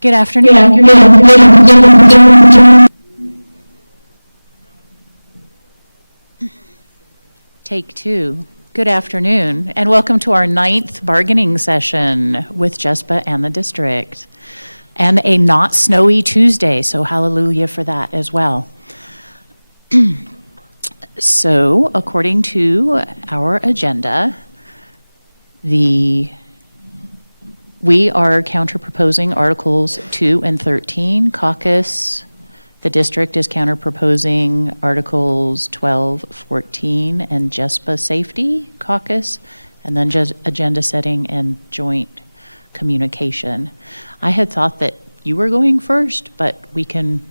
Good afternoon. Take two. Good afternoon, and welcome to our 9th bargaining session with JESPA and the district. And a not snowy Tuesday, so hallelujah for that as well. So, according to our agenda, we are counter-proposing Articles 2 and 13. Caucus, the district is counter-proposing Articles 12, 14, and JESPA Safety Caucus, and then just agenda setting and joint communication. I had thought that you were going first, but we can...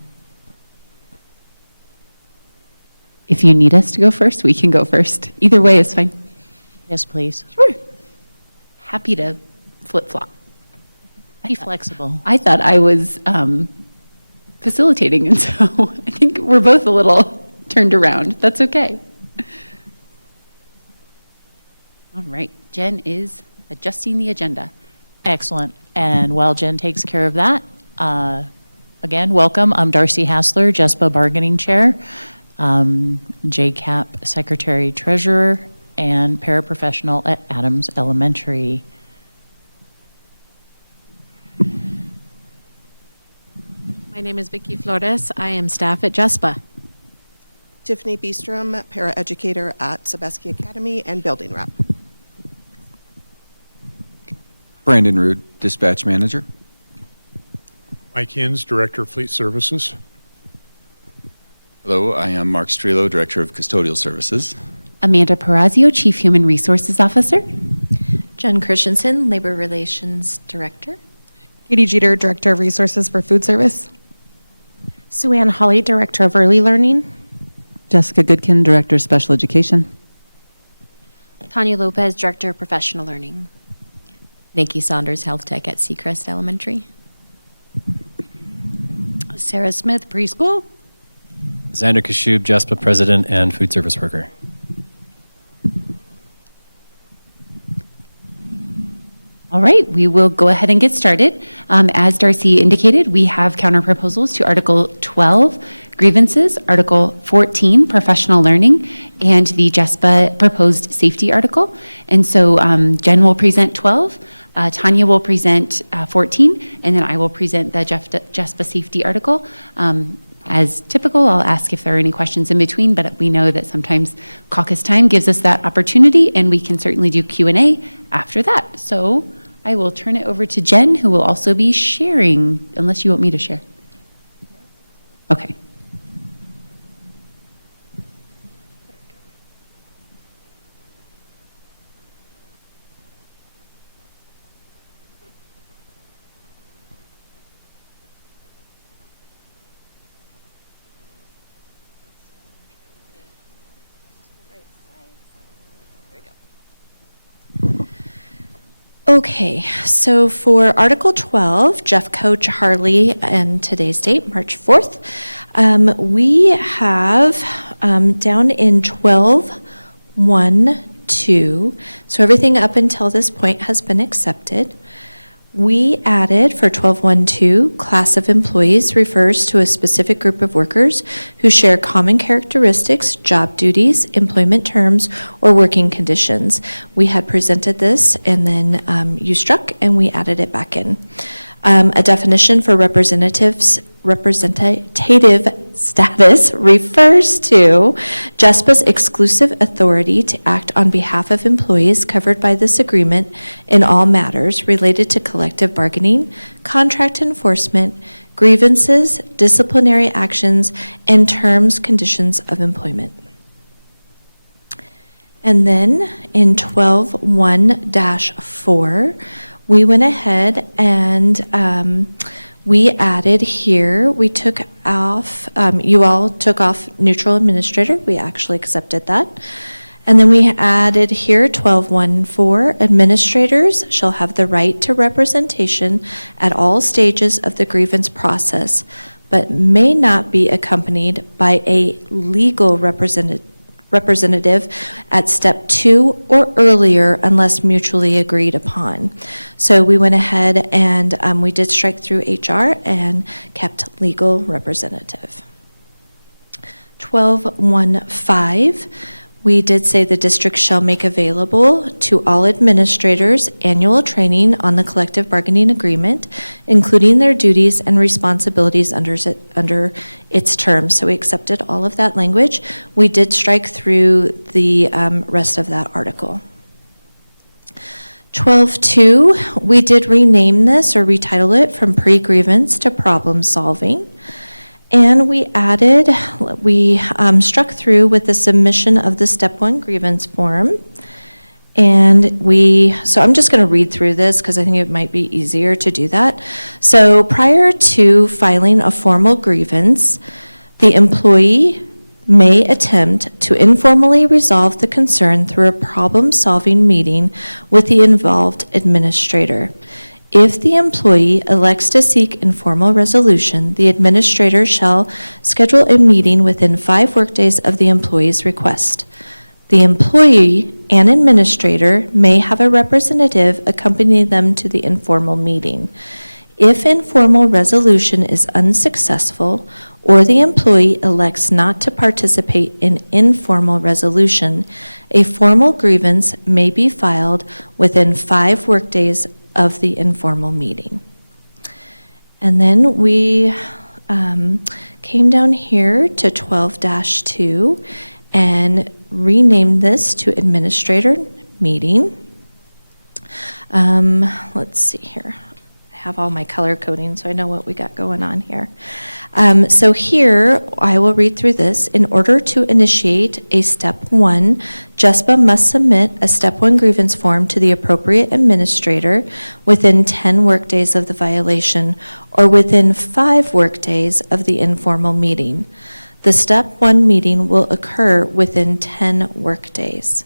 If you need us to go first, we can go first. Either way is fine. Yes, please. Sure. Happy to flip-flop. Be flexible. I thought I was facilitating, and so I think we're both a little turned around. That's okay. All right, Jen is adjusting the agenda. Excellent. And while Jen takes care of that, again, welcome. I'm Darcy Hassler, JESPA Bargaining Chair, JCAP Secretary Treasurer, and paraprofessional at Adams Elementary. My name is Vicki Flores. I am staff at JESPA. Tiffany Beestrom, paraeducator at Sebeski Academy and building rep. Brandon Rood, dispatch manager. Mike Hins, Director of Fleet Services. Hello, I am Mark Strelo, Director of Custodial Services. Amanda Perazio, Chief Human Resources Officer. Jen Christensen, Labor Relations Director. Katie Jeter, Director of Resources for Food Service. Sue Ann Holly, Director of Early Learning. Jessica Goodkin, Director of Special Education. Tanya Lopez, Director of Professional Learning. Nikki Saunders, Health Tech at Seacrest Elementary. Sarah Smith, Preschool. Xander Kashub, JESPA President and Food Service Worker. All right, we will go ahead and get started. As Darcy indicated, we have counter proposals to Article 12, grievances, Article 14, professional learning, and the JESPA proposed safety article. And so Jen will present 12, Tanya will present 14, and then I will present the JESPA safety article. As typical, I'll ask if there are any questions in between, but we know that sometimes caucus time gives us that opportunity, and we can certainly do Q&A after that. So I will turn it over to Jen, who will also be sharing, unless you want me to share. Okay. Okay, so for Article 12, Jeffco Charlie, and today's date, March 4th, we have down in 12.1.2, so everything up until this point has been accepted. We added for 12.1.2, class of employees refers to a specific group of workers who share common characteristics, job duties, employment terms, or working conditions. We had presented this and then you struck and we added it back in. A definition for representative status refers to JESPA's exclusive authority to act on behalf of employees covered by this agreement in all matters related to collective bargaining, contract enforcement, grievances, disciplinary actions, and terms, conditions of employment. And then in 12.1-4, we went ahead and we added here, we took off, you all took off neutral administrator. We actually accepted that. And then we added here 12.1.4, administrators shall have the right to representation at all stages of the grievance process, but may not be accompanied by a legal representative representative at step 2 or earlier unless mutually agreed upon. So we went ahead and we did strike through HR and kept legal representative. 12.1.5, we did say the district shall make available to all administrators annual training on the collective bargaining agreement, including their duties and responsibilities under its terms. So we accepted all of that language. We did strike through the rest of that article. 12.2, we did rename this or retitle it from pre-grievance to problem solving. And we struck through with the submission of the step 1 grievance form. And so I'm just going to read through this because I think it might be easier to do that. So prior to filing a formal grievance, the employee may attempt to informally resolve the concern through a problem-solving meeting with the involved administrator. If the employee elects to seek informal resolution, the administrator shall schedule a meeting within 5 workdays of the employee's request. The employee and administrator may have a representative accompany them to the informal meeting. If informal resolution is unsuccessful, or the employee elects not to participate in informal resolution, a formal grievance may be filed within 5 workdays of the informal meeting. And then we came down here to 12-2 and renamed this to administrator meeting. Let's see here. I have all my color coding, so I know what we got going on here. So here, I will read through this. In order to initiate a step 1, JESPA must submit a step 1 grievance form to the appropriate administrator within 10 workdays of the violation or within 5 workdays of the informal meeting. The step 1 meeting will occur within 10 workdays.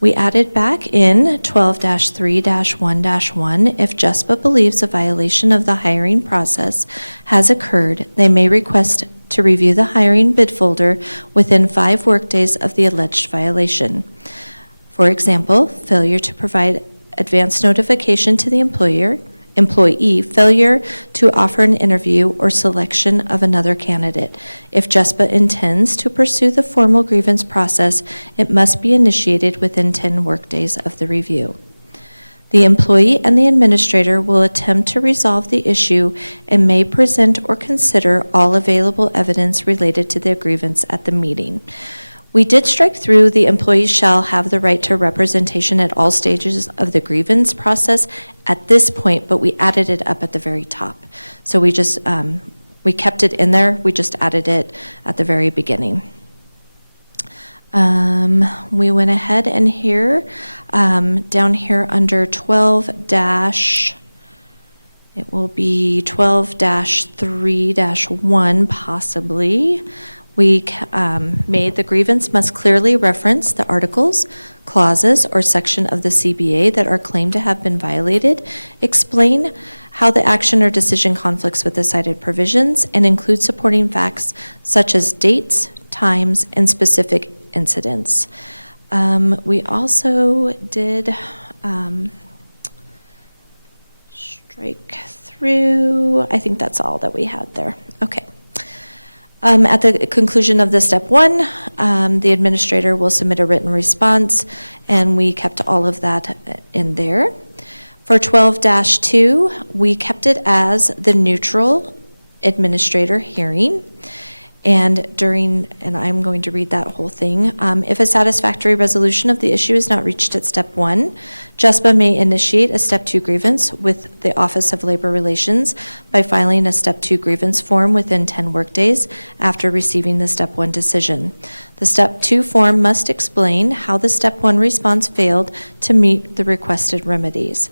We added back in 12-3-1-1, if JESPA believes a violation of the hiring process has occurred, they may request to review the hiring bid folder within 5 workdays of the alleged violation. For example, failure to provide advance notification to the employee, failure to offer an interview, or selection of another candidate. If JESPA intends to pursue the formal grievance process, it must be initiated within 10 workdays of the review. The employee and the administrator will attempt to resolve the issue and may present or consider all available evidence related to the grievance at the meeting. We did strike through the employee shall have the right to representation at all stages of the grievance process at this point, but we added it up at the very top. So we just, we kept it in there, we just added it at the very beginning. We went ahead and here, down here under 12- it will be 12-3-1 possibly. We made the grievance must clearly reference the articles, clauses, or section of the CBA that are claimed to have been violated, explain how the action or decision conflicts with the cited provisions, and include supporting facts such as dates, times, and specific incidents. We also did strike through, I think that's all that we had there. Okay. At the conclusion of the step 1, the administrator will submit a written response, and we kept all of that in there. For 12-2, we kept it as the neutral administrator hearing. And I'm going to read that whole thing. If a satisfactory resolution of the issue is not reached at step 1, JESPA may initiate a step 2 grievance with the Office of Labor Relations by filing a step 2 grievance form within 10 workdays after receiving the step 1 decision. The step 2 form must explain how the step 1 response failed to meet the requested remedies.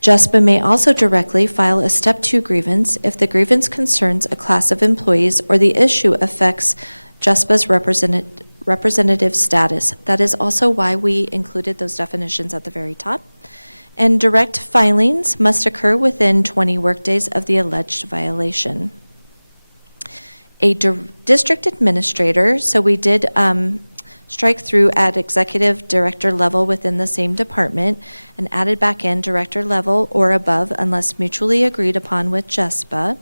JESPA may also directly file a step 2 grievance if the grievance concerns a class of employees or the issue affects JESPA's representative status. That is also why we included those definitions at the very top. And direct filings must occur within 20 workdays of the alleged violation. a district administrator, so we did strike through at executive director level within the same department and added back in director level or above unless mutually agreed upon with JESPA,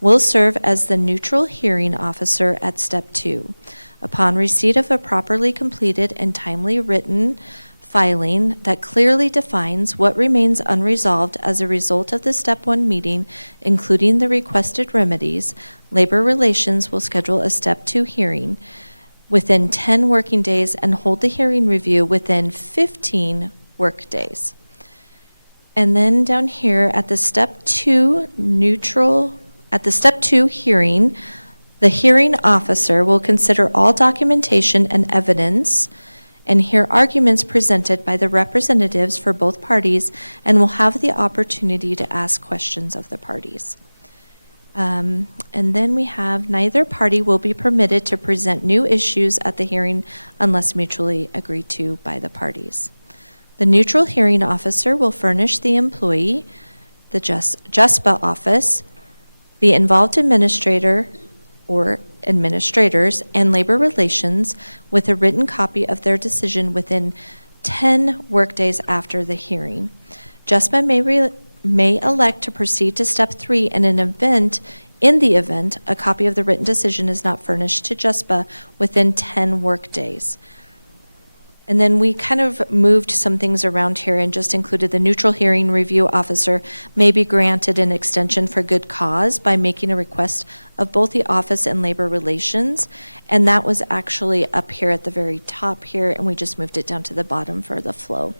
will serve as the neutral hearing officer at step 2. Upon receipt of a properly completed and timely written filing that clearly defines what remains unresolved as a result of the step 1 meeting, including the requested remedies, Labor Relations will schedule a step 2 hearing within 10 working days and hold the hearing review within 15 work days. And then down here at the step 2 hearing, the hearing officer will consider all documentation and evidence and hear arguments presented by the representatives for both parties and will have the opportunity to ask questions of the parties. And then we have neither party will be permitted to present new issues at the hearing unless mutually agreed to by the parties. The neutral hearing officer will furnish the employee, the JESPA office, the involved administrator or administrators, and Labor Relations with a written copy of their decision within 10 workdays after the hearing. JESPA may elect to proceed to step 3 in the event a copy of the written decision is not furnished to JESPA within 10 workdays. And then we kind of moved some things around here and just included the neutral hearing review officer may be granted an extension for good cause by making a request of both the office and Labor Relations. And that was actually up here at the very top here, and we just moved it down to the bottom for the flow.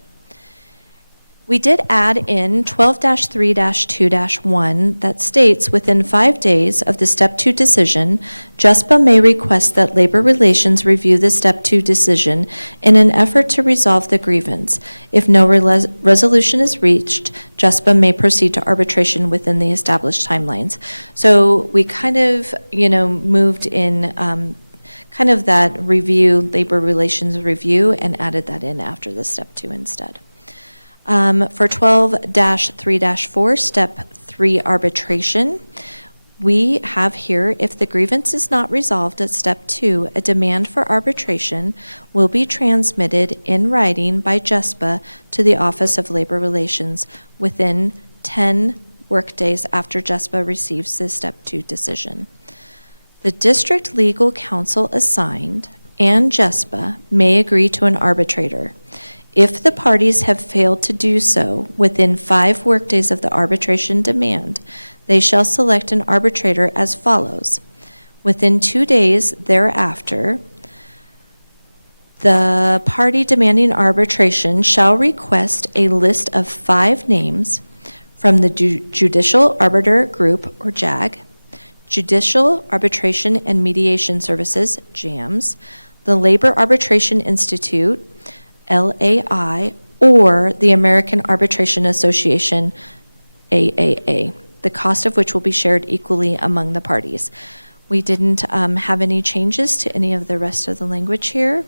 We did add in 12-3-2-1 that states within 5 days of the Step 2 decision, JESPA may request that Labor Relations review the Step 2 decision in an effort to resolve the grievance. If no resolution is reached, JESPA may proceed to arbitration within the established timelines. So we kind of, moved in kind of that review, Labor Relations review, and added that in after the Step 2 instead. For 12-3-4, Step 3 arbitration, we have here, if the grievance is not resolved at Step 2, a demand for arbitration will be transmitted in writing by JESPA to the Office of Labor Relations within 10 workdays after JESPA receives the Step 2 decision. The district legal counsel assigned and JESPA may agree to an arbitrator. If the parties have failed to do so within 5 workdays of the arbitration demand, they shall select an arbitrator as follows. Within 2 days thereafter, the party demanding arbitration shall request a list of 5 names from the Judicial Arbiter Group, or JAG, Judicial Arbitration and Mediation Services, JAMS, the Labor Arbitration Institute, LAI, or the American Arbitration Association, AAA, the cost of which will be shared equally among the parties. We didn't have any changes to any of the rest of the language here.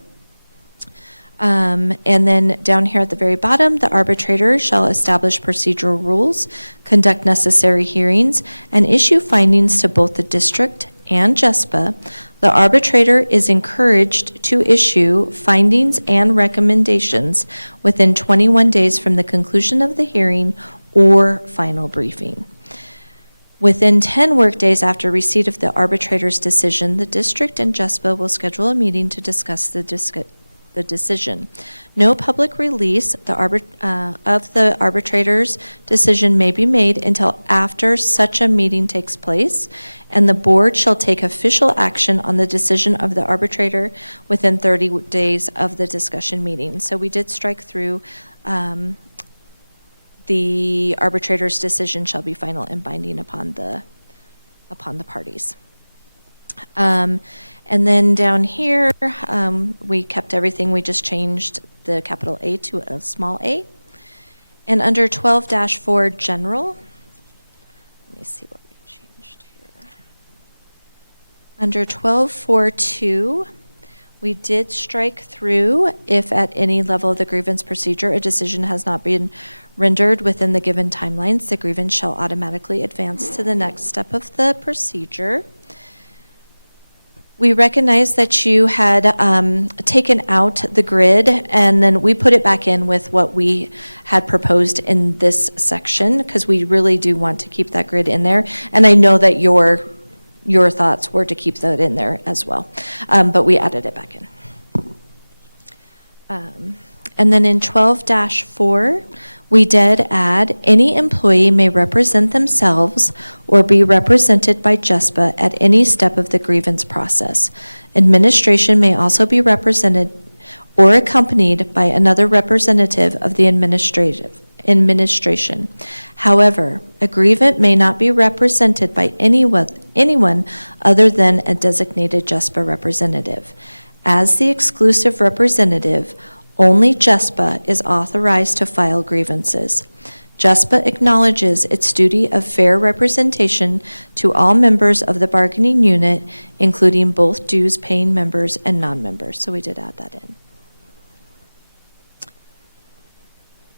And then down here at the very bottom, the arbitrator shall establish procedural rules, conduct necessary hearings, and issue findings to both the district and JESPA. The arbitrator is encouraged to issue findings and recommendations within 21 days from the conclusion of the hearing or final briefing. Within 10 workdays after receipt of the arbitrator's decision, the district and JESPA will schedule a meeting to discuss the decision. No public release of the arbitrator's decision may be made until after such a meeting takes place, and the board shall take official action on the decision of the arbitrator within 30 days of the discussion meeting. So we did strike through the arbitrator's decision shall be final and binding upon the parties. And then down here, we kept everything. We just changed the capital A to a small a. And under 12-4 general, let me see what we changed here. Under 12-4-2, we did strike through if at any level of the grievance procedure a decision has not been rendered within the given timelines, the grievance shall automatically advance to the next step of the procedure. We recognize that you had taken out the grid, and then we put it back in with what we had proposed in this section, because we really do want to keep that grid in there. And I know that your thoughts were to keep that in there as well, but we added it back in. And then in 12-4, we did add, any employee may represent themselves or be represented by JESPA at any step of the grievance process. Administration may also be represented or accompanied by another representative of the administration. However, a grievant may not be represented by anyone other than a designated JESPA representative. As the exclusive representative, only JESPA is authorized to file grievances. JESPA acknowledges its duty of fair representation to all members of the bargaining unit, including both dues-paying members and non-members. So we did add that in.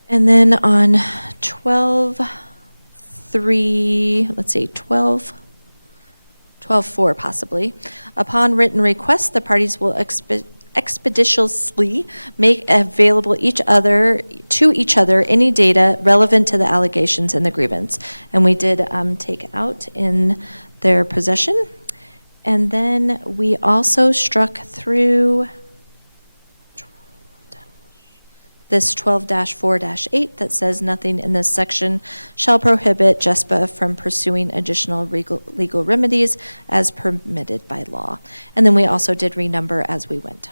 And then on 12-4 possibly, upon written request, the parties will expeditiously make available to each other any data relevant to the allegations in the grievance. And we did take out in their possession. And then we also struck through this 12-4-8 that says nothing in this section shall prohibit JESPA from pursuing additional legal remedies as permitted by law. And then we also did renumber as we went.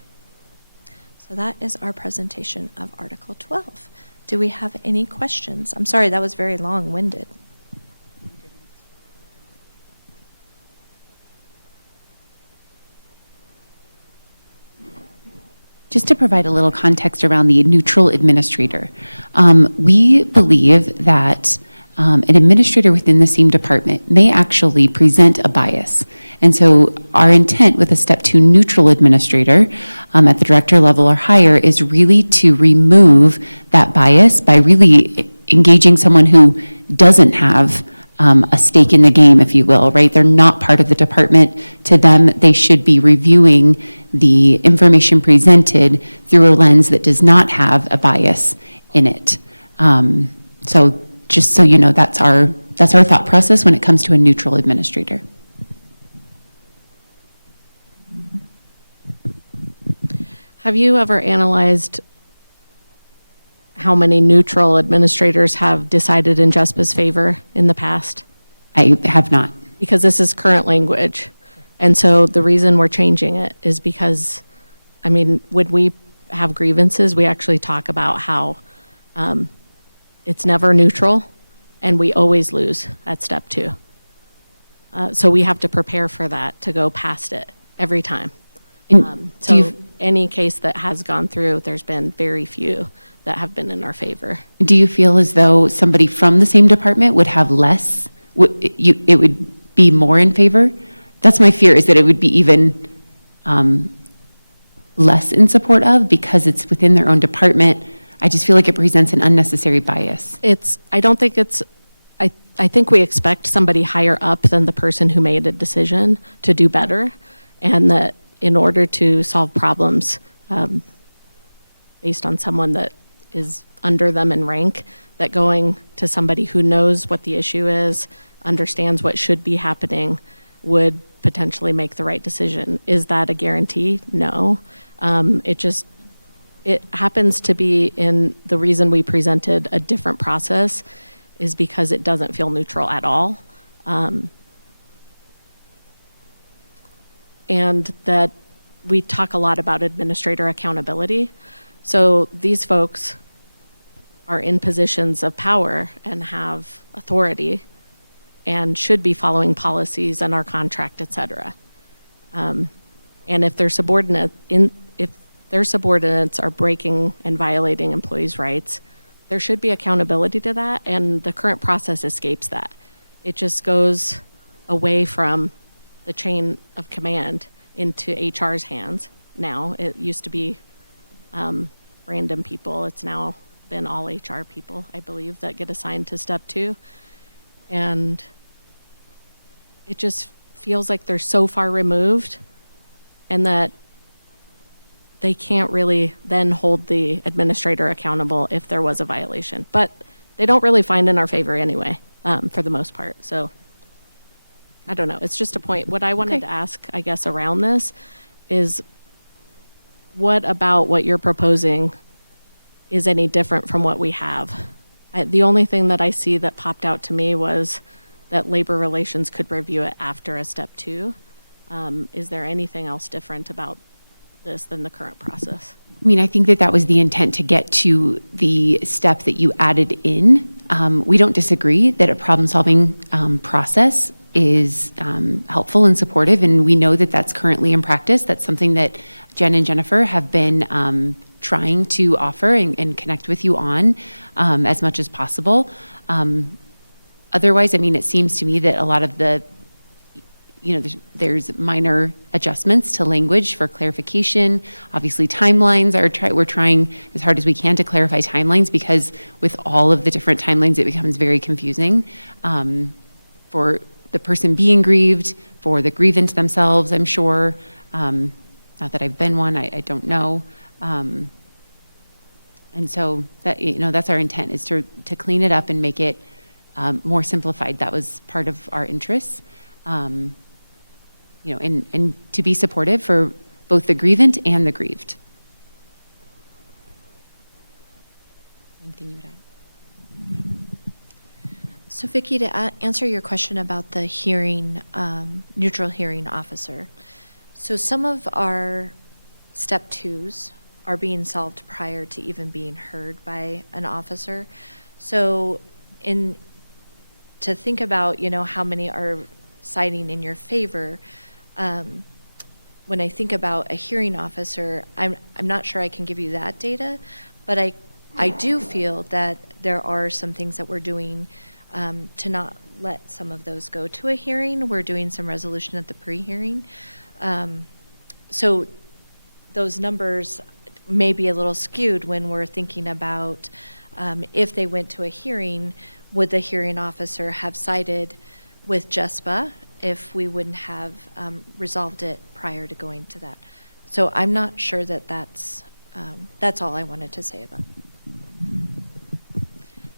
So that is our presentation of Article 12. Do we have any questions? I'm sorry, that was very long-winded. Just to provide a little context around the neutral administrator, we believe that an administrator within the same department may actually present a bias. And so our intent with a step 2 neutral administrator at the director level or higher is really to remove that bias by really engaging someone who doesn't have a stake in the game, if you will, right? They're not part of the department. To them, they should be reviewing the information presented through a lens that does not have a bias in it. So just so you know, that's our thought process when it comes to a neutral administrator. Have you ever analyzed how many neutral administrators have decided in JESPA's favor in the past? I have not. Because this is current language. And so the reason we're changing it is because, I mean, when we have grievances, we actually talk about how it's never neutral and we always lose at step 2. So we have to prepare for that to go past it every time. So any case that has gone through, there's been very few that have been in our favor. Do you feel as though somebody from the same department would have less, it would be more in favor? That's my fear, is that it would be even less in support of because it's within their own department. I just feel like it presents an unnecessary bias. I think we expect somebody higher up than the person who made a decision to do better, and that in order to solve problems based on someone that is under them in rank, that going to somebody who knows what the issue is, understands what should be happening, would potentially make the right decision. Is that a guarantee? No. It happens to be in the reason we presented a different process is because it doesn't feel neutral at all. And that we talk a lot about administrator accountability. So these folks are in positions of power and have authority and should be following policies and our contract, et cetera. And if their subordinates are breaking and violating employees' rights, there should be accountability to that, and the current process escapes that. It just goes away from the chain of command into HR's hands now. It used to be random people. It's now been all HR people, I believe, that get assigned to step 2. And it just feels like they're so far removed and that they can't really then hold the administrator accountable if there was a violation. But they don't really find in our favor anyway, for the most part. So I don't know. It's just a point. What I wanted Okay. to ask, I guess, around this is what about what you're proposing is any different from what we have? The only thing that I see that popped out to me was that labor relations could review it after a step 2. Is there anything else different about this than the current process? I mean, I think that that was the intent to get to the step that you added in. We don't disagree that a problem-solving process is helpful and supportive, and we know that that's currently in practice. That's something that Jen and Jennifer have been trying to offer and connect with you on as much as possible. Otherwise, I mean, it seems to me that a lot of the there's minor adjustments to language for clarification. Obviously, timelines we're trying as hard as we can to clarify timelines, because with all of the different timelines, it becomes very confusing for the person being grieved, for the grievant themselves, I'm sure. Not that I've been one, I don't know. And so that, that's our intent, is to clean it up and make it more simplified. That was part of our interests. And to be supportive for both the grievant and the grieved. Anything you would add? So Vicki, to answer your question about the hearing, neutral hearing officer. So some of our step 2s are being solved prior to even being heard by an officer. So to think about, how many are citing in your favor, when I think about a hearing officer, I'm not sure I can give you that data, but I do feel that there are some things that we're doing to not let some of those go to a hearing. We're doing some resolution at the pre-hearing. So those numbers may be a little skewed when we're thinking about if they went to a hearing, would the hearing officer have sided with JESPA if we wouldn't have resolved it prior to going to that? So I'm not sure that that's all I wanted to say about it.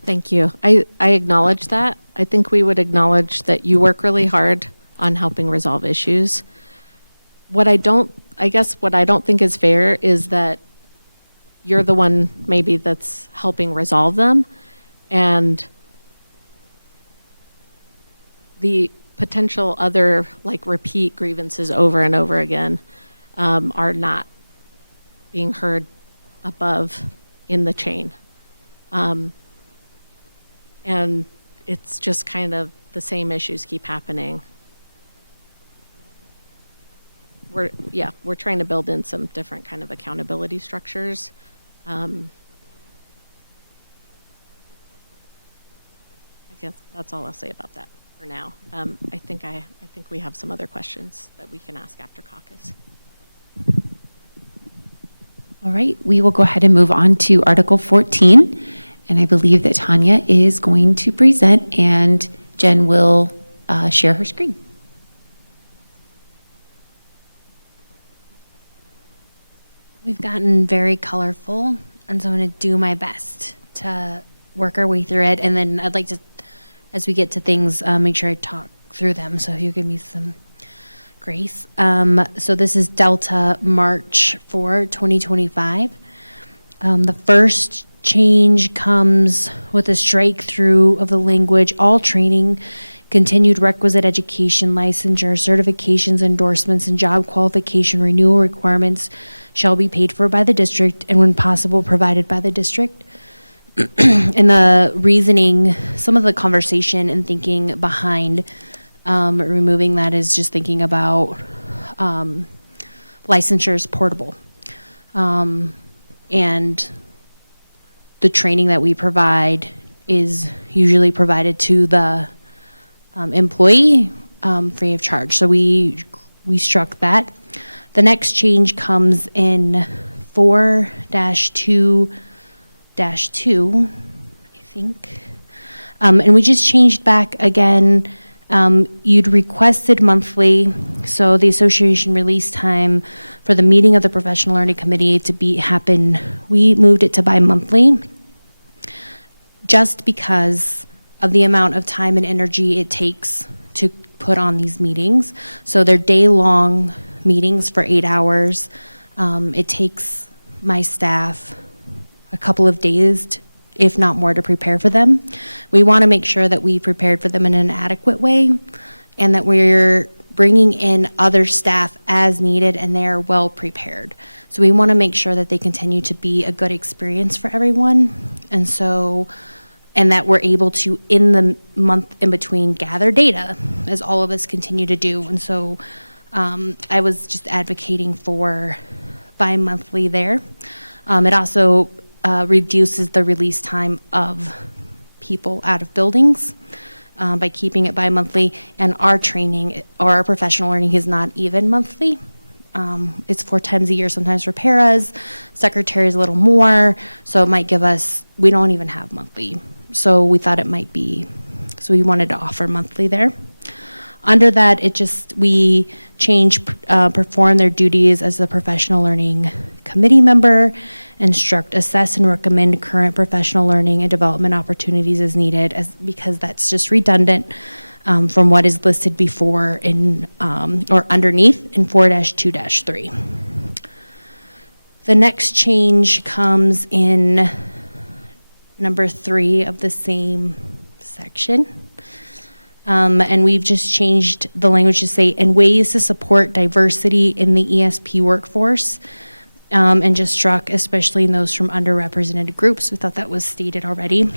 Thank you. I acknowledge that. I think we would acknowledge that you work really hard on helping resolve issues. What I don't think is fair is that you're the one maybe that's helping resolve them, and the potential other repeat grievances over and over again are not being heard above in the chain. And it's just kind of the same issues keep happening. We're trying to build in some different kind of accountability structures. I guess that's all I'll say about that for now. I think we have some other questions that we can ask after caucus. All right, we will go ahead and move on to Article 14. And I believe that Tanya is going to present, and Jen will share her screen. We've gotten very colorful, and so I'm going to do my best to work our way through it. And then I'd like to, as we get to things, make sure I talk through them. So if you give me some grace. So this is Delta March for 2025. The first change comes with a strike through of the language, all training, continued requisite education, licensure, certifications, endorsements, and job qualification renewal requirements shall be paid for by the district and when possible provided by the district. And the reasoning, some of the conversation and thinking behind removing that is just thinking about licensure is portable. And the training that we provide is usually provided to the employee free of charge. So we struck that. The next change comes in 4-2-2, I think. And we just changed back again You'd requested monthly, so the association release time for the meeting of the Professional Learning Committee to happen, we moved it to bi-monthly, just because of the amount of time and energy it takes to put on these meetings. So they're day-long meetings for 8 hours. It takes my staff a couple of days, if not more, to prepare for them. We want to make sure that we prepared for them in an adequate way and that we're bringing in other staff as needed and they're well prepared. So we want to make sure that they continue to be a good experience for everyone. And that we're able to, in the month in between, gather data, as all of us continue to do. And so I was just advocating for bi-monthly there. It also reduces the release time of people out of buildings by keeping it bi-monthly. And our training, or our professional learning, is not even monthly. It's 4 times a year, sometimes for paras, secretaries a little more, so it might give us, we don't even have monthly. So we thought it might be, so we wanted to offer monthly there. Under that, we perform their duties as the professional learning committee member, instruct, assess, and recommend current professional learning and development opportunities as needed, because that's just redundant from what is listed before or underneath in 4-2-3. The next change comes in number 3 of the same section. And we've just changed the language to say, "and ways to support diversity in the ESP workforce," and just struck, especially in those from underrepresented groups. We thought that was stated already.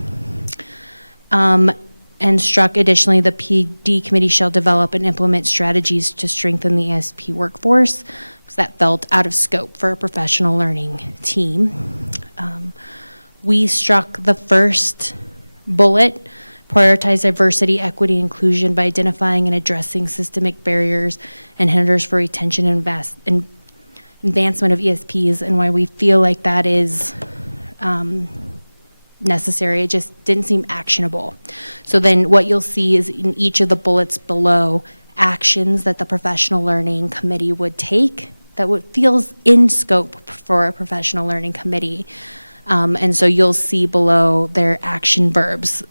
And struck, additionally, the PD committee shall develop and implement strategies to strengthen the ESP workforce, because that felt out of scope for a professional learning team. We struck the first bullet, prioritize diversity, equity, inclusion by identifying and addressing systemic barriers and hinders for retention and advancement of ESPs, and why we feel like that is necessary. It just didn't seem actionable. So then what you'll see is in each of the bullets below, actions that the professional learning committee would take that feels in scope for a professional learning committee. And so you'll see below their action verbs.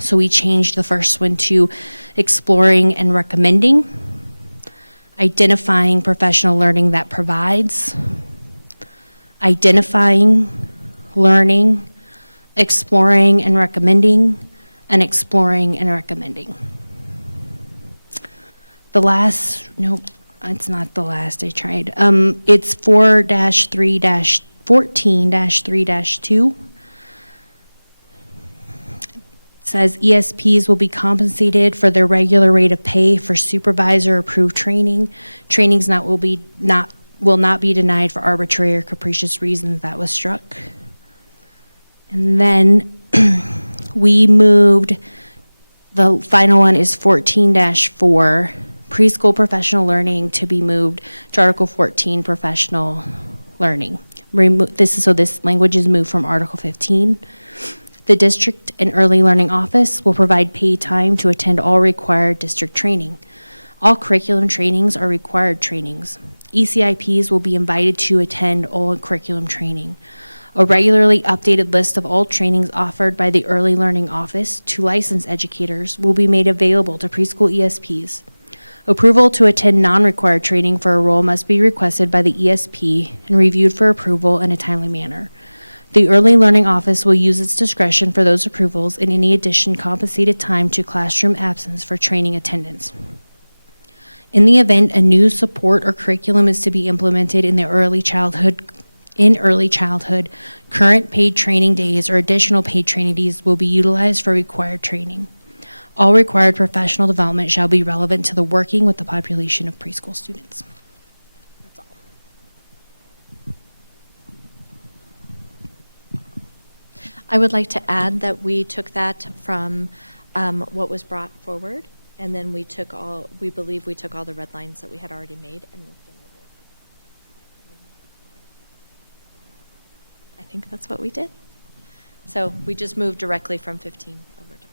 So we changed the first one to exploring and recommending, identifying professional learning that provides, identifying, learning, exploring and recommending, and exploring and recommending. The last, nope, it's not the last, I tried. It's 4-3-14-3-2. Says ESPs will be compensated for their regular rate of pay for supervisor approved training. Trainings will not be denied for arbitrary or capricious reasons. That was struck. And then we moved, the final one is 14-4, preschool professional learning, to be moved to Article 14, professional learning. This language is moved from Article 15. The district and early learning office will provide paid time to attend all required district training. All curriculum trainings are required trainings. ECIPs will be invited to attend all curriculum training. A regularly updated list of all trainings offered by the early learning office to licensed educators will be made available to preschool ESPs. Approval to attend non-required training for a role must be requested by the ESP and reviewed for approval in a timely manner. The Early Learning Office will use its discretion for those approvals and any addition compensated time to classroom absence for training attendance. In the event a new support or curriculum is to be implemented in early childhood, current paid training days or additional paid training days will be utilized for required training. All required professional development shall be relevant to the working with the population of preschool students. That's all. I would like to add that we took that from what was brought forward, and then we believe we took all the red lines that we had already made and moved them over. I think that's what we did. So we just moved directly from 15 over to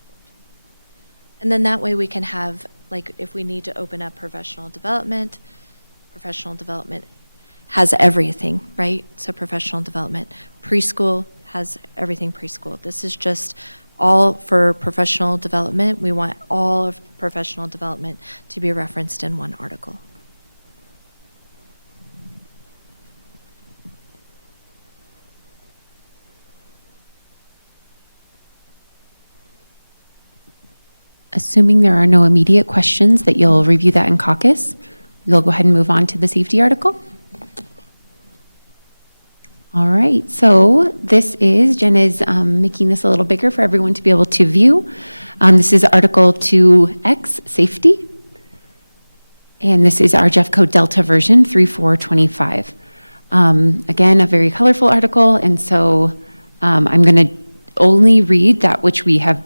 14. And then that way we can have, like, if we need to open up professional development has everything, right? So professional development, preschool has everything preschool. This is just all for professional development. We want all of professional development to be referenced in one article. Assuming there are no immediate questions, that you'll review that in caucus. We'll go ahead and move on to the safety article. All right, so this is, Jen is making this a little bigger for everyone to be able to view. This is Article 2X, Safety. And this is our Jeff Code Delta version, 3425. Again, a very colorful article, and so I'm going to only read that which we have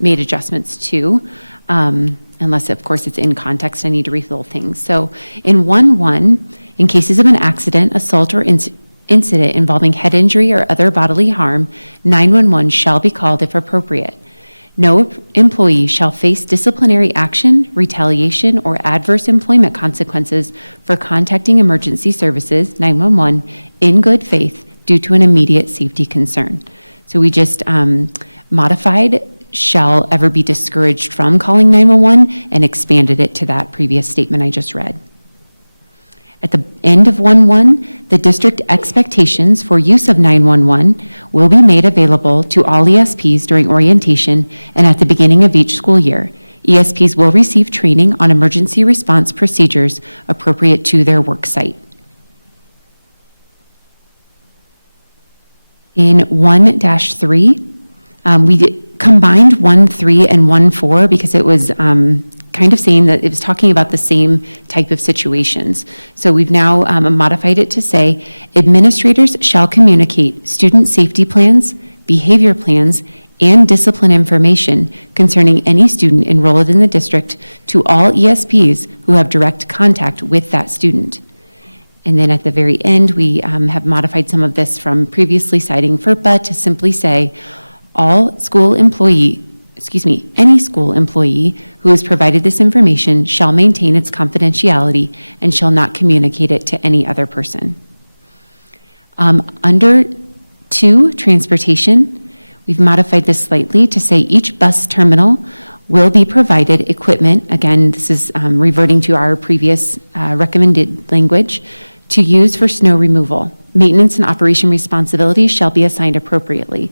made adjustments to, unless, of course, it's in context. I need to read the whole thing. So in 1.1, in cases of an accident, assault, or incident involving head injury or other bodily harm, 911 shall be called if appropriate. No employee shall face disciplinary action, retaliation, or adverse employment consequences for contacting emergency services, 911, in good faith due to an immediate safety concern. So we just modified shall ever be discouraged from calling 911 and expanded it to that previous statement I just read. At the end of 1.1, the district expectations for use of 911 will be made available to all ESPs during orientation and at the beginning of each school year. ESPs will receive training on emergency response procedures appropriate to their work site. In 1-3, we combined 1.3 and 1.4 because it was kind of saying that it was talking about the same type of situations. So we've now modified it to say, administrators shall communicate student safety plans, behavior plans, and discipline information concerning any student enrolled in the district to all ESPs who have direct contact with that student. And then at the very end, we have modified some of this from previously citing FERPA to simply say, any school employee who has provided this information shall maintain its confidentiality and shall not communicate it to any other person. Under 2, transportation, we've modified this slightly to say each bus terminal will be provided equipment, again, this is reverting to our previous recommended language, to use for snow removal. Maintenance and operation responsibilities shall be assigned appropriately.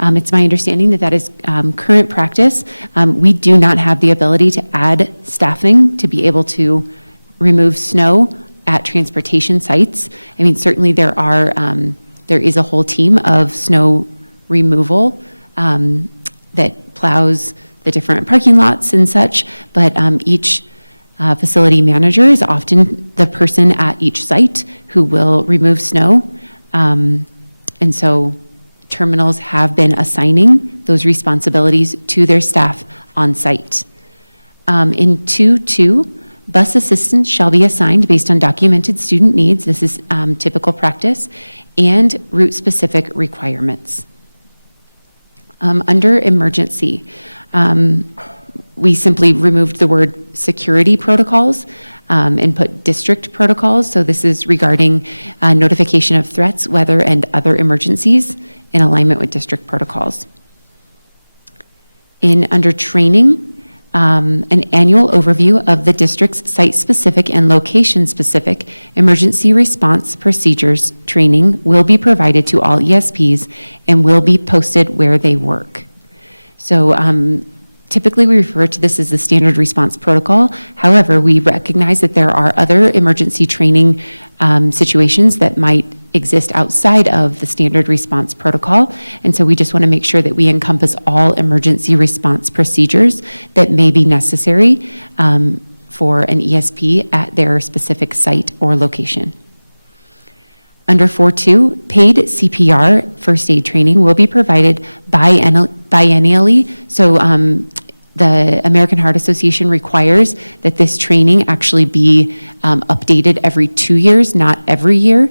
It's my understanding that that is current practice. We do not have the ability to add staffing to be able to remove snow at transportation sites. I mean, certainly there is a whole team of snow removal that plows the different parking lots and such, but each facility manager is often the person at each site who will remove snow. And so terminals have been assigning those responsibilities to their staff on site. In 2.2, bus assistants shall be assigned based on documented student needs. This is typical practice and route-specific requirements. Under emergency, we simply removed the word security protocols and put district protocols. So this is regarding notification of threats, weather, and other emergencies in alignment with district protocols. Under training, an annual overview of the district's site-specific and location-specific emergency response procedures training will be provided to all ESPs and will be posted where they work. So typically, we refer to this as the standard response protocol. However, we recognize that there are other emergency training situations that might exist outside of the standard response protocol. And so we just want to make sure that we encompass all emergency response procedures that may be necessary for an ESP at their specific site or location. Under 4.2, paid CPR first aid training will be provided biennially. So the American Heart Association requires that this training actually be updated every 2 years, not every year,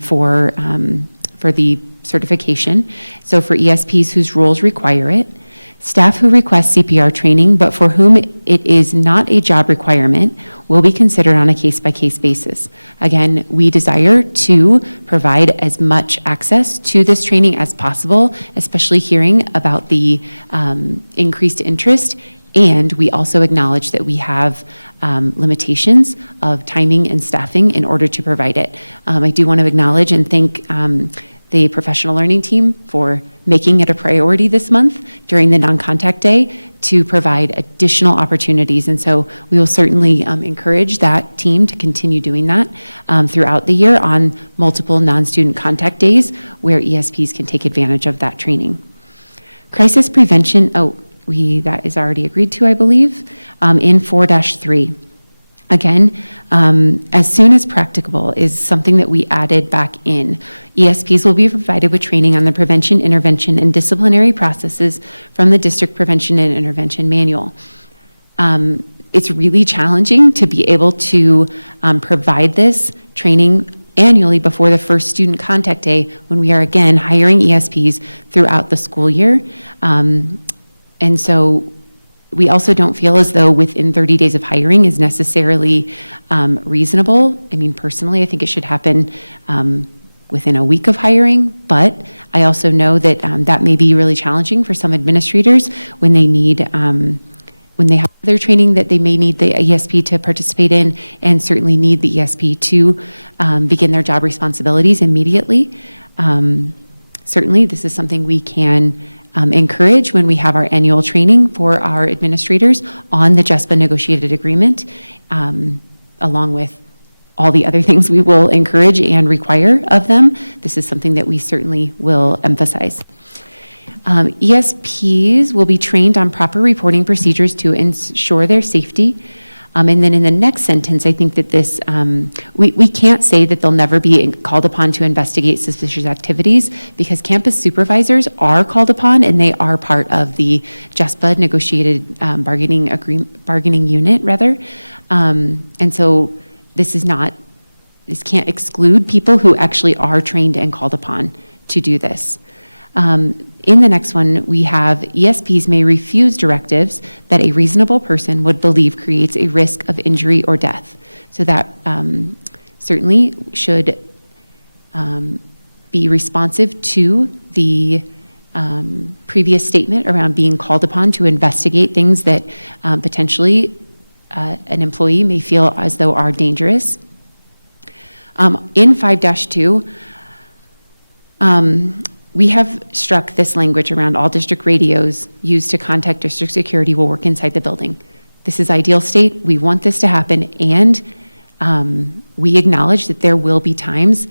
for the certification. So for ESPs whose roles require it. Staff who request CPR training, but for whom it is not a job requirement, will be considered on a case-by-case basis. Again, we desire to provide as much access to this training as possible, especially hearing about the increased interest. And we also acknowledge that we have limitations of timing and staffing in order to provide it. I do want to acknowledge and thank the professional learning team for making it a priority this month during the non-contact day to provide additional opportunities. And so we will certainly encourage that team to continue doing that throughout the year on multiple non-student contact days where ESPs can take advantage of that training. Crisis prevention, that is already agreed to, I believe, in 4-3. Again, as soon as practicable is something that we added back in. ESPs will be provided with training on the prevention, intervention, and disciplinary processes from the District Prevention and Intervention Manual. It's really challenging to be able to provide this training annually before the first student contact day when we are again hiring ESPs throughout the school year. And so we also don't feel as though within 30 days of hiring is necessarily reasonable. I mean, personally, I think it should happen within a week of hiring, but I also know that that may be really challenging for some administrators when they need, when they have their training that they may need the ESP to participate in and certainly need the ESP to begin their job responsibilities immediately. Certainly, this is something we can encourage when we have our annual training for our administrators on the JESPA negotiated agreement, along with all the other things we will encourage and require of them. This is something that we certainly will emphasize. ESPs will be trained on proper reporting procedures to ensure their safety. And then in the next sentence, I think that this, we can't say that they'll never be called upon to investigate suspicious activities because campus supervisors are called upon and they are part of the JESPA negotiated bargaining unit, rather. And so this can't exclude people who actually are trained and called upon to do this. In the next one, we have ESPs may refuse directives that a reasonable person would believe creates a risk of injury or death. So that certainly should be responsive to the previous statement around being called upon to investigate things that potentially an employee may feel as though are dangerous. In 5-2, we have struck this language around all district radios used to contact district security will work inside the building. This is ideal state. We want this to happen, and we acknowledge that there will be times,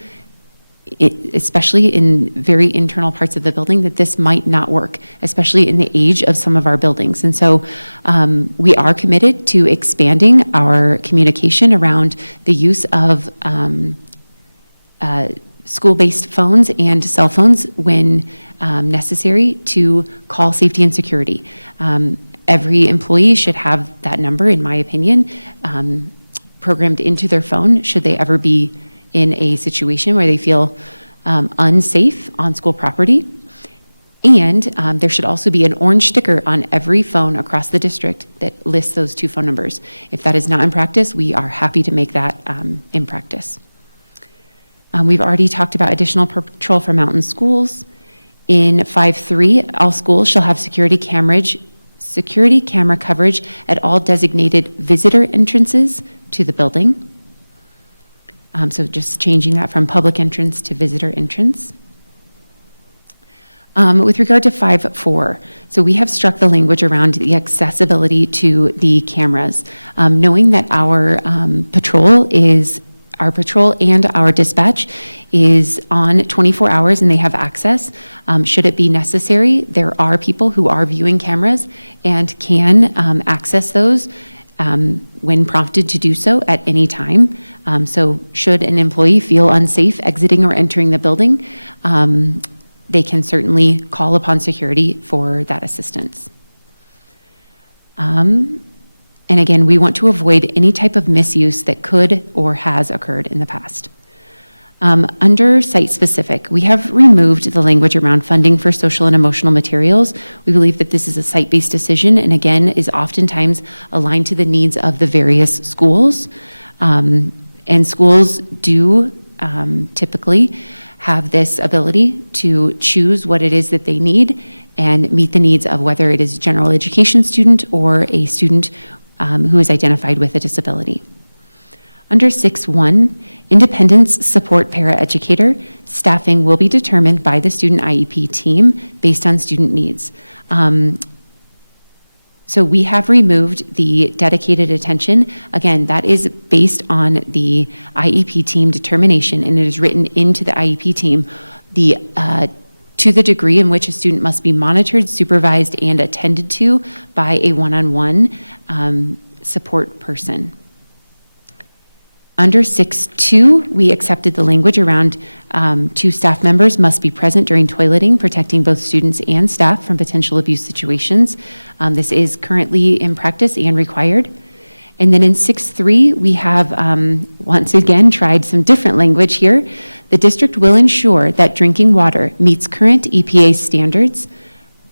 especially in very internal parts of the building, that this might not work, especially in the age of some of our buildings. And so we are committed to expanding our communication around the use of school-based phones and cell phones when necessary to call safety and security. Every employee should have that number, in my opinion, programmed into their phone should they ever be in a situation where they feel unsafe on school property. And there should also be an orange sticker on every phone across the district that lists those two phone numbers. If that is not in practice, we are happy to make that in practice. We've already talked about additional patrol for mountain schools. In 5-3, all schools shall have security camera coverage at all designated visitor entrances to the building. So just changing that from public entrance to visitor entrance. With regard to 5-4, so we have struck the language around the accessibility to the cameras, knowing that our patrol and our dispatch is on 24 hours and they have access. Should it be necessary, there are people who are viewing cameras and can access those when prompted to do so at any time. So should an employee feel unsafe exiting or entering the building, they can certainly call upon security for that assistance. And again, we want to avoid any type of misuse that could or has occurred in the past. Under site-specific, we have removed the language around funding for social and emotional materials. We believe that this is a site-based decision, and again, is oftentimes aligned to the needs of the various schools. And schools do typically have this ability to choose what it is that they need and meet the needs of whether it is a general education student or a student who is identified with a disability. Under 6.1, independence support paraeducator, staffing will be determined by the student IEP team based on student needs. So we have removed the dedicated attention. Again, that is based on the IEP team determination, and it is written into the IEP team to the degree in which a student must be monitored, supervised, and attended to by a one-on-one support person. Under 6.2, we accepted the language around 2 staff members must be present during toileting, protecting both students and staff from potential abuse situations. This is currently in practice and required. And then in 6.3, we have once again tried some different language here. The district will ensure that drinking water meets current EPA standards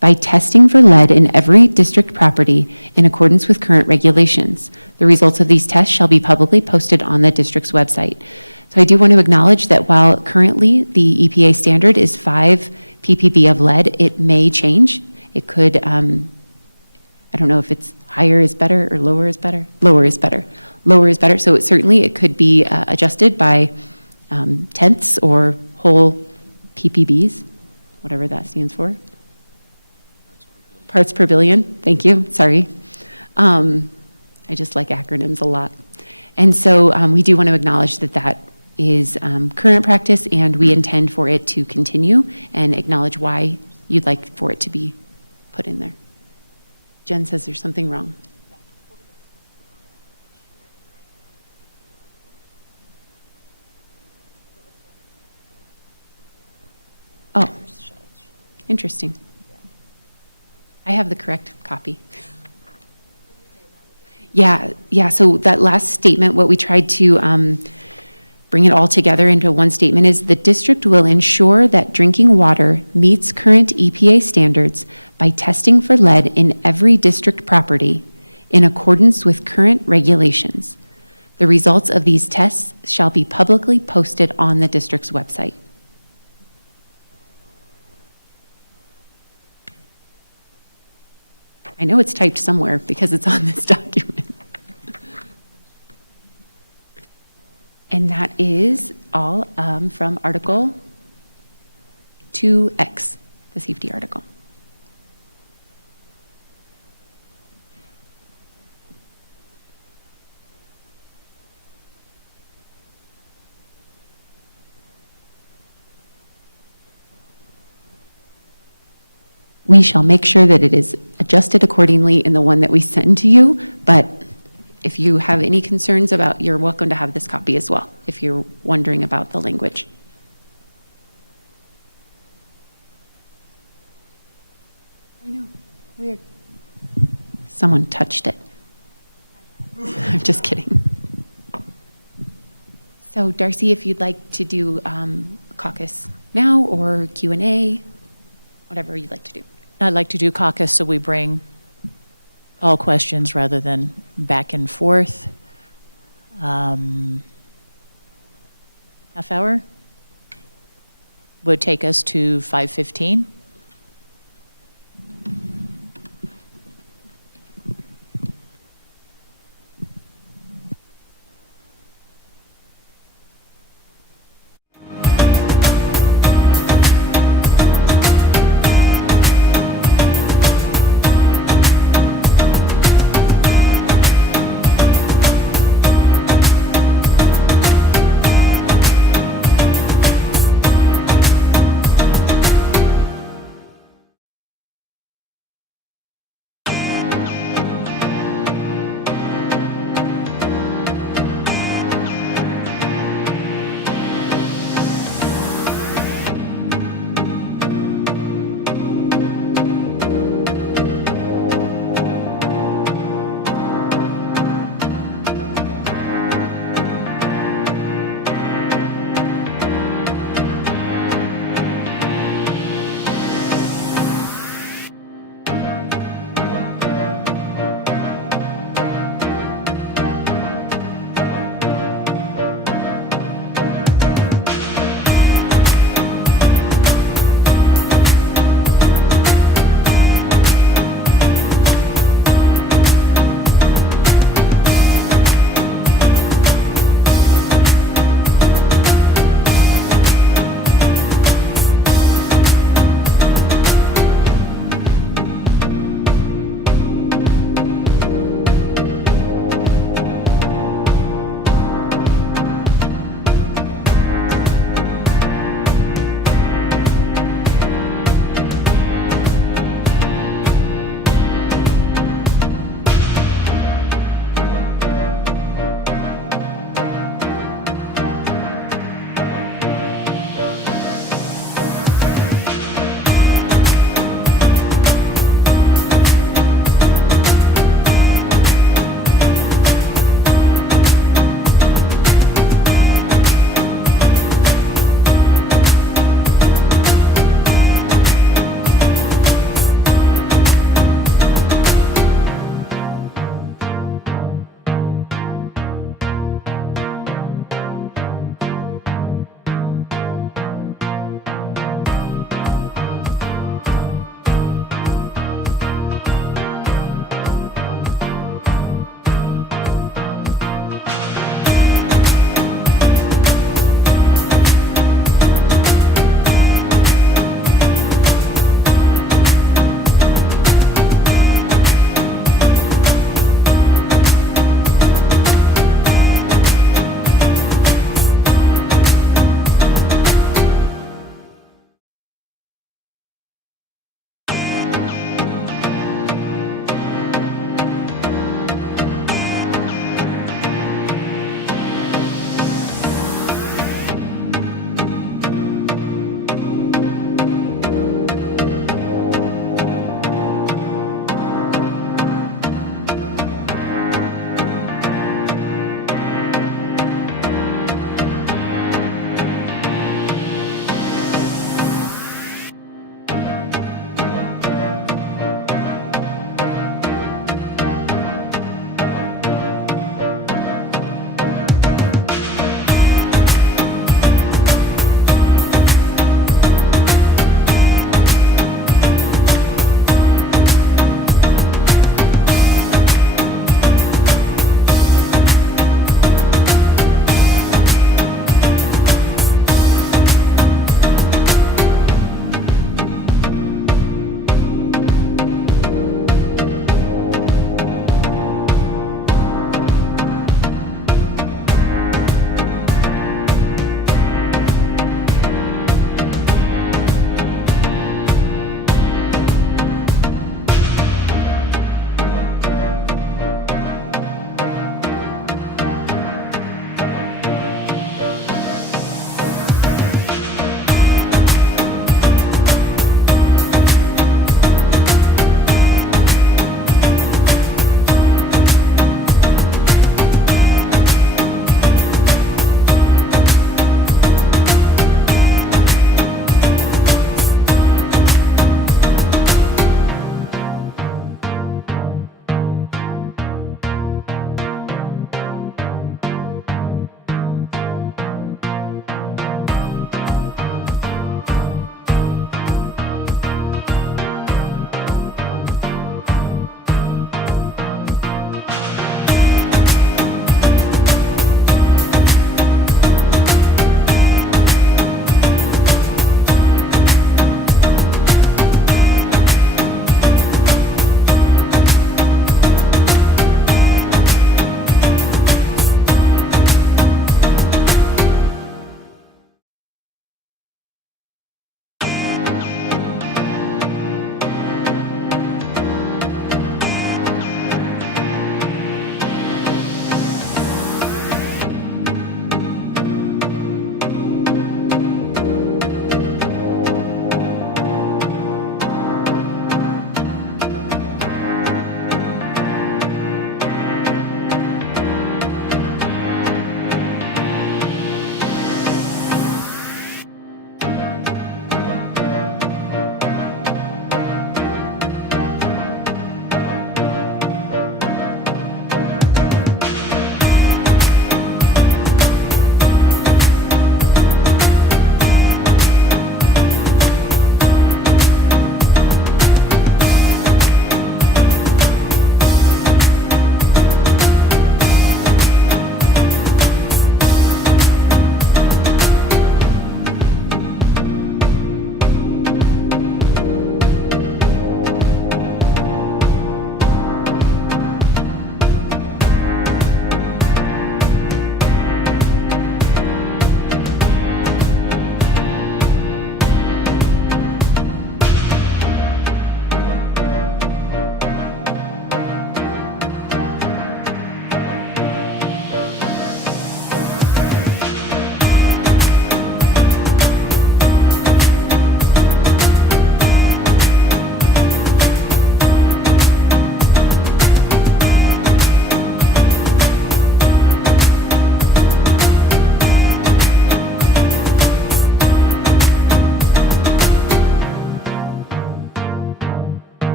by testing for lead in every district property in accordance with current regulations. The results of these tests shall be publicly posted on the district's website. So I do want to acknowledge that while currently the EPA standard is 5 ppb of lead, it may change. It could, I don't know if it's higher is better or lower is better. Lower is better. Lower is better. So it could be adjusted by tenths or whole ppbs, whatever that stands for. Parts per billion, thank you, sorry. I just like acronyms a lot. And so we do want to acknowledge that that is current practice, and we intend for it to continue, and acknowledge why you'd like for it to be put in there. Jen says there's something wrong. Oh, interesting. I have the correct copy. Yeah, so that last statement, what we tried to bring it all together into one statement is the district will ensure that drinking water meets current EPA standards by testing for lead in every district property in accordance with current regulations. The results of these tests shall be publicly posted on the district's website. I know it's typed somewhere because it's on this document. And that is all from Article 2X, the safety article. We shall make sure that it is adjusted accordingly in the one that we send to you, but if you have any concerns about, you're welcome to have this copy as well, if you're wondering about the language. I know, weird. Someone touched it. I'm just kidding. So Darcy, if you'd like to do caucus now or Q&A, whatever you'd like to do. I'd like to do caucus, so we bring all questions rather than back and forth. Half hour would take us to 5:15.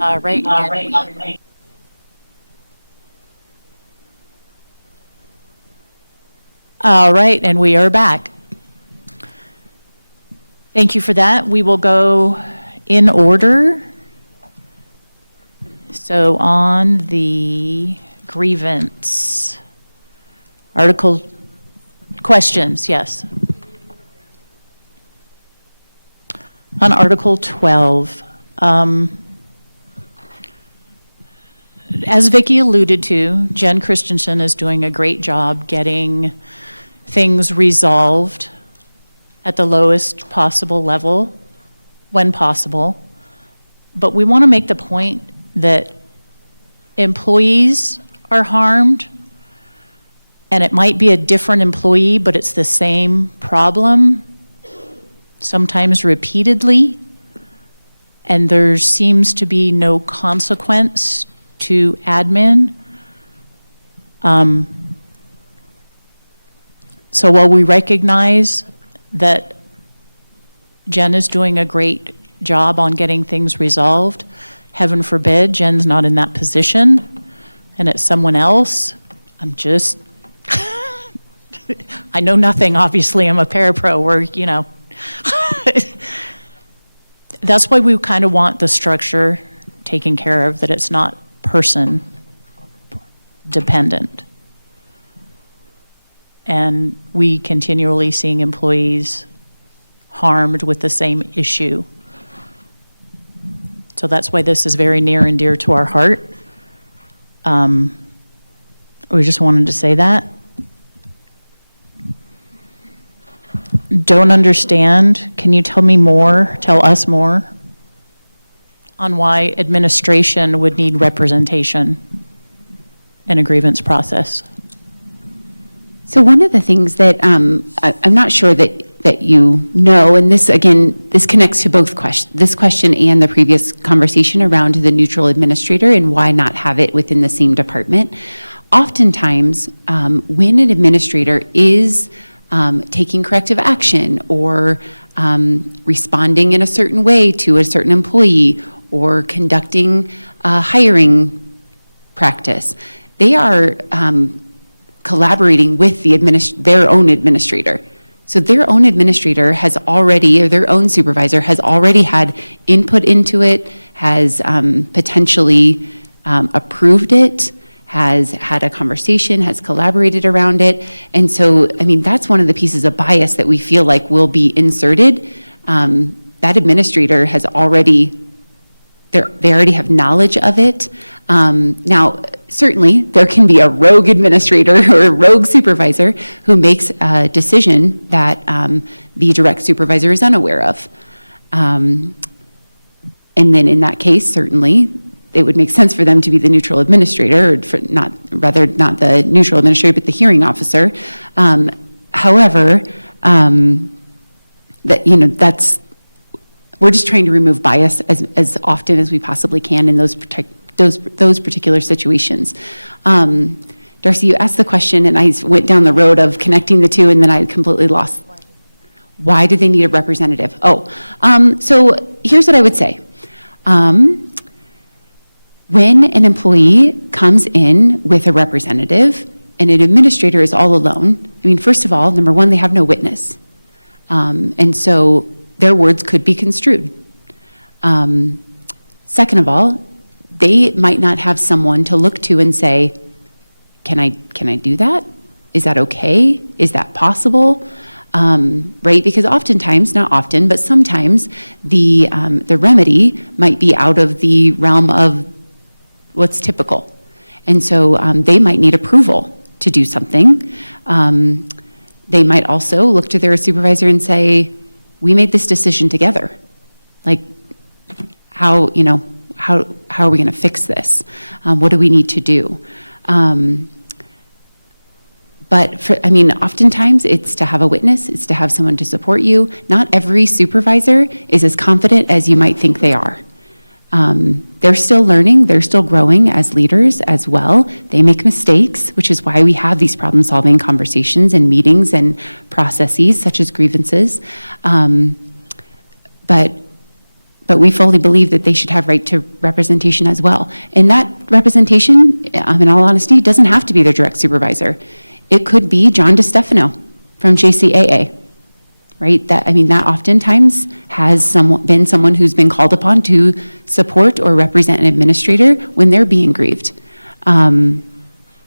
All right. All right, and we are back. Thank you for that. We will go in order. So on the grievance, article, questions, yes. On Article 12, as Vicki alluded to, Jen Christensen is doing a great job getting things resolved at the lowest possible level when possible. But we want to make the point that employees are harmed, and it might be a different employee, but it's the same problem, sometimes repeatedly, and there seems to be no consequence to admin. So while we recognize that Jen is doing a great job on getting things resolved, heaven forbid Jen's not in that position and it's someone else, I'm just, I know nothing, obviously, I'm a parapro, we're, you know. That's why we kind of want the structure taken care of, that it's not person dependent. And we continually seeing employees harmed with the same issue. So that's why this is very near and dear to our heart. We just wanted to say that. Don't understand. Can you tell me more, tell us more on why administration would need representation in a grievance process? So one of the things that I'm not sure that you know, and this, again, this connects to both this question and the previous conversation around the neutral administrator and why not have it within the same department. Oftentimes, when an administrator is taking corrective action or responding in a certain way to a certain employee or conducting a hiring practice, they are collaborating with their own administrator. So their own administrator has already, or their own supervisor has already had input into it, has potentially approved it, has had a conversation, has collaborated around it. And so, I mean, that's one of the pieces of bias that we feel like will be inserted. That administrator has already, they already have knowledge of it. Now, certainly, there can be a rogue administrator or a rogue supervisor who makes a decision that the direct supervisor is unaware of. And then in that case, certainly, it would make sense for them to be the neutral administrator, or not the neutral administrator, but the hearing officer. However, we're just trying to remove bias as often as we possibly can in those particular situations. Darcy, you asked the question, and I went down the road of connecting the two, and then I completely lost. Why do they need a representative? So here's what I would say. When an employee comes in with a representative and an administrator is all alone, I mean, first of all, number one, they have no witness. And so their words could be construed. Second of all, they might not have someone to look to and say, can I do that? Is that okay? Is that possible? Right? Because oftentimes, not often, but sometimes the remedy might be out of the realm of what's typical. And so they might need approval to do something. They might also look to their supervisor and say, we made this decision together. Like, how are we going to fix this? What do we need to do? But oftentimes it's to have a witness, it's to have someone to support you. Not every supervisor is as confident as you might think they are. They're still learning, they're still growing as leaders as well. They make mistakes, which is why we have these problem-solving conversations and meetings and processes such as grievances. But but we fully believe that they should have right to representation as well. And that representation, in all honesty, doesn't have to be their direct supervisor. It could be John DeStefano from JCAA, right? That oftentimes has been someone who's been called upon to support or represent an administrator when they're being grieved.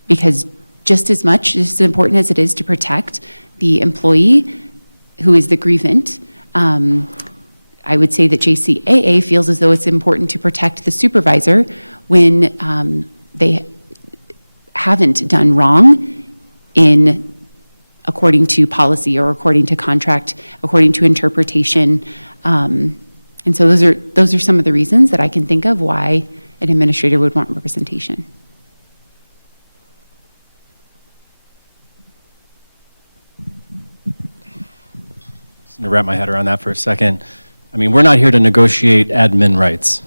Because just as important as it is to protect the employee who is the grievant, I would say that JCAA feels as though it's important to protect the supervisor when they haven't done wrong according to policy or according to contract, according to interpretation. And so those are some of the reasons that I can think of why an administrator would want representation. Just to wrap my head around that for a second. I mean, we're not here to negotiate admin rights.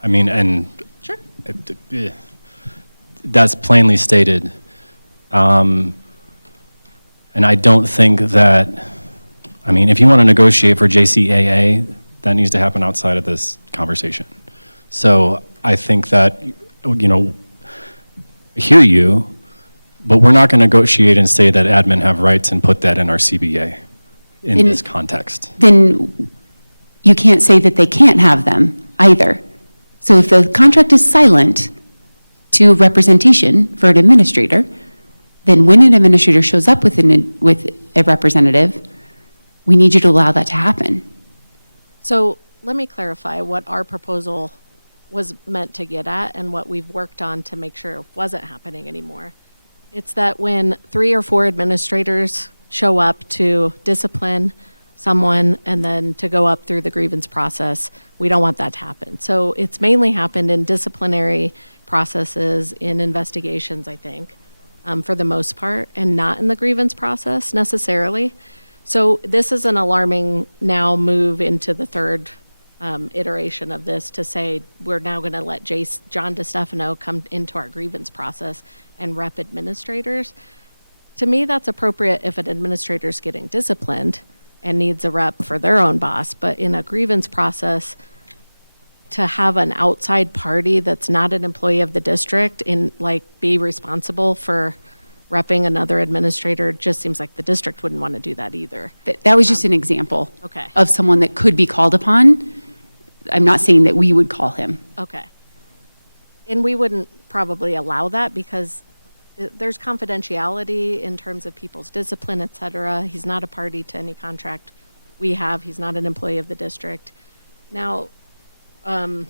I mean, and Sure. That's plainly stated. And I don't think that, I mean, if you want to negotiate for JCAA, that needs to happen outside of this conversation. So I think that, I hear you, but we're not going to negotiate and say that admin have rights and put that in our CBA in this context. Then you can't say that they can't have them either. So if the contract is silent to representation for an administrator, then when an administrator shows up with a representative, we need you to allow that to happen. So let me clarify what our proposal was meant to get at and what we've worked on to make sure it wasn't happening anymore. It's that when 3 or 4 administrators show up to discipline someone and then to go up through the grievance process, we don't want that to happen. So it's mainly happened in disciplinary processes, in investigations, I think, for the most part, and not in the grievance process necessarily. So this is an alarming now move into the third iteration of this to say we're now going to let John DeStefano come into our grievance process and rep administrators. To me, that's appropriate if an administrator's getting disciplined and needs a rep for their own boss, but in a grievance process, to have an outside party that's not an employee of the district be responsible for repping another administrator just seems like the district wouldn't want to do that either. That was just an example Okay. of someone that could be called upon. I'm not saying that we would call him. Okay. And we wouldn't probably allow that because there's confidentiality in terms of people's discipline, et cetera. He's not a party to any contract we have. He's not an employee of the district. Now, it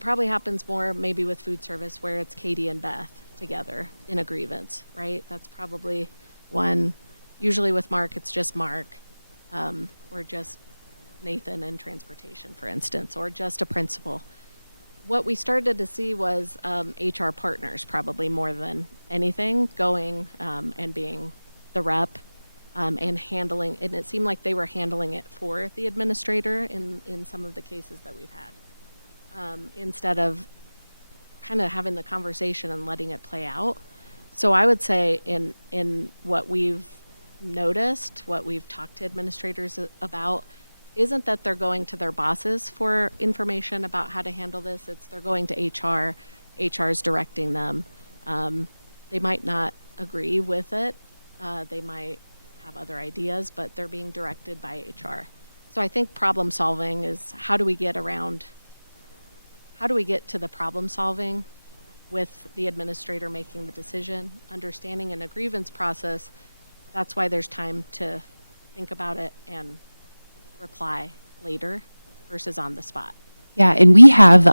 probably happens more maybe with food service where it's Katie and Beth together in a grievance, right? That's probably one. Usually with Mark, it's just Mark, or just Nathan in transportation, for instance, or just a principal. What we started to see was HR partners probably more than anything going and being the rep and handling, and it seemed like they were handling it for the administrator in some of the cases that we've had, instead of kind of having the conversation and letting it play out. So I would say in what we've noticed, what we've talked to administrators about, isn't that they're going to their bosses for information about how to handle this. It's they're going to HR. HR's directing them. They might not agree with it. They might have other ideas, but they're being directed by HR. So I think problem solving is how do we get to the problem solving with the administrator making the decision, understanding in a grievance process. That's why there's time to think about it and reply later versus on the spot. Yeah, and we have,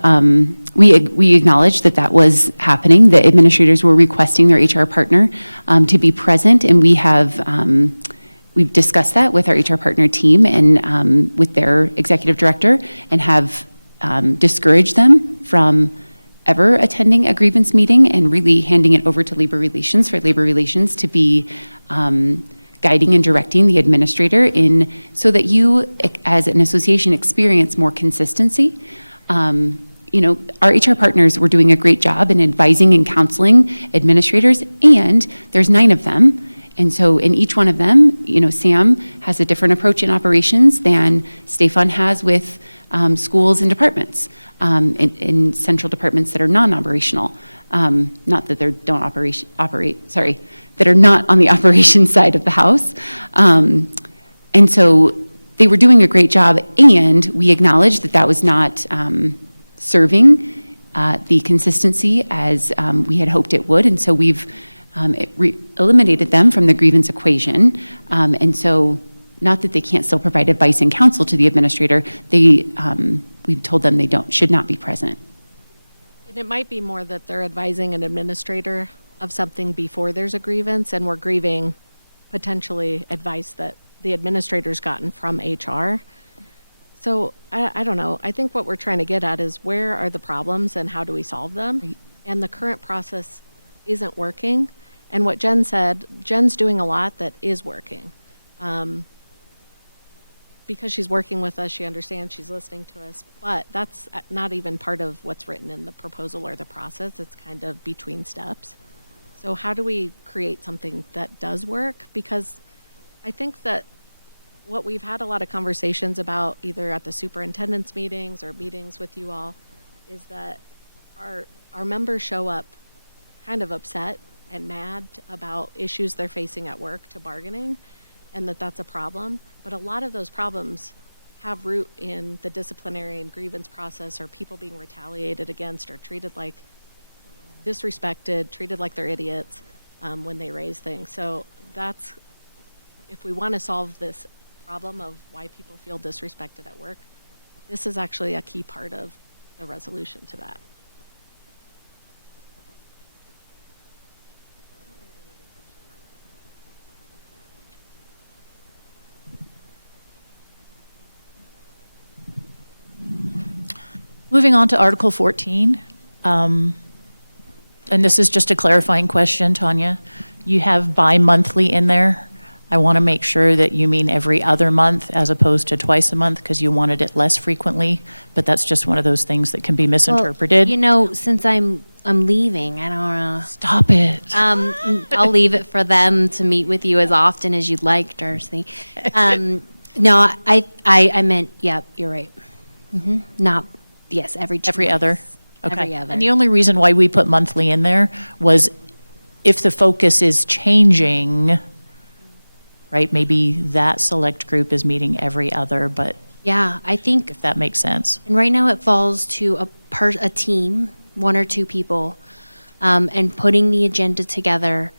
we acknowledge that was happening. The administrators were requesting their HR partner to be present, and we have, we've discussed that with our HR partner team and with their executive director, and have discouraged them from ever attending a grievance meeting and really handing it over to Labor Relations for Labor Relations to be guiding and directing the administrator so that you, as an association, experience more consistency. Our HR partners were doing a great job in advising and counseling administrators, and there's 9 of them, And so in each one of them, Sam has a different approach in operations than Stefan has with schools and departments, in central departments that are non-operational. Not that they don't that are not on the operations side of the house. And so they were doing a great job, and we acknowledged that that was not serving the consistency as we had hoped it would. And so we've eliminated them from the grievance equation. And so not that they can't still provide advice and counsel to the administrator, we've told them they should not be present. And it might be more that they're advising an administrator of something before there's a grievance, and we're grieving potentially advice that the administrator's gotten from HR. So I don't know. I think what we're trying to get at is where are the problems and how do we solve them? Right. And the current process isn't working. And what Jen said, Jen's doing a lot that is working. Because she's working with us, she understands, she's listening to us, but that's not even part of what's written in the proposal or the process. It's kind of between steps. So how do we create something that does work? Because I think that what we've had a lot of conversations about, either at the superintendent's meetings or meetings with you all, is that our members show up kind of upset and mad about issues they're facing at work to bargaining, and that's a problem. But a lot of those problems have root in the disciplinary and grievance process, or people being retaliated against or treated like disrespected, treated like they're idiots when they raise things. So that's, if we want to solve this problem of why people feel disrespected at work, this is actually a key part of the resolution to that. Moving on to Article 14, and this is just a clarifying question, Tanya. You have bi-monthly in there. I want to make sure that you mean every other month as opposed to twice a month, because you wanted it less frequently, but that's just one of those things that can be misinterpreted. Since I'm leaving, I don't know. Stop it. I'll leave it for them to meet with you as often as you'd like, Darcy. No, I meant, yeah, you're right. Not, yes, every 2 Every other? months. Okay. Every other. And the only reason why we put monthly in there was if the focus is changing, right, maybe that select group is meeting every other, but Yeah, I think, if that makes sense. and right now it falls to a team, 1 or 2 people, and putting the agenda together,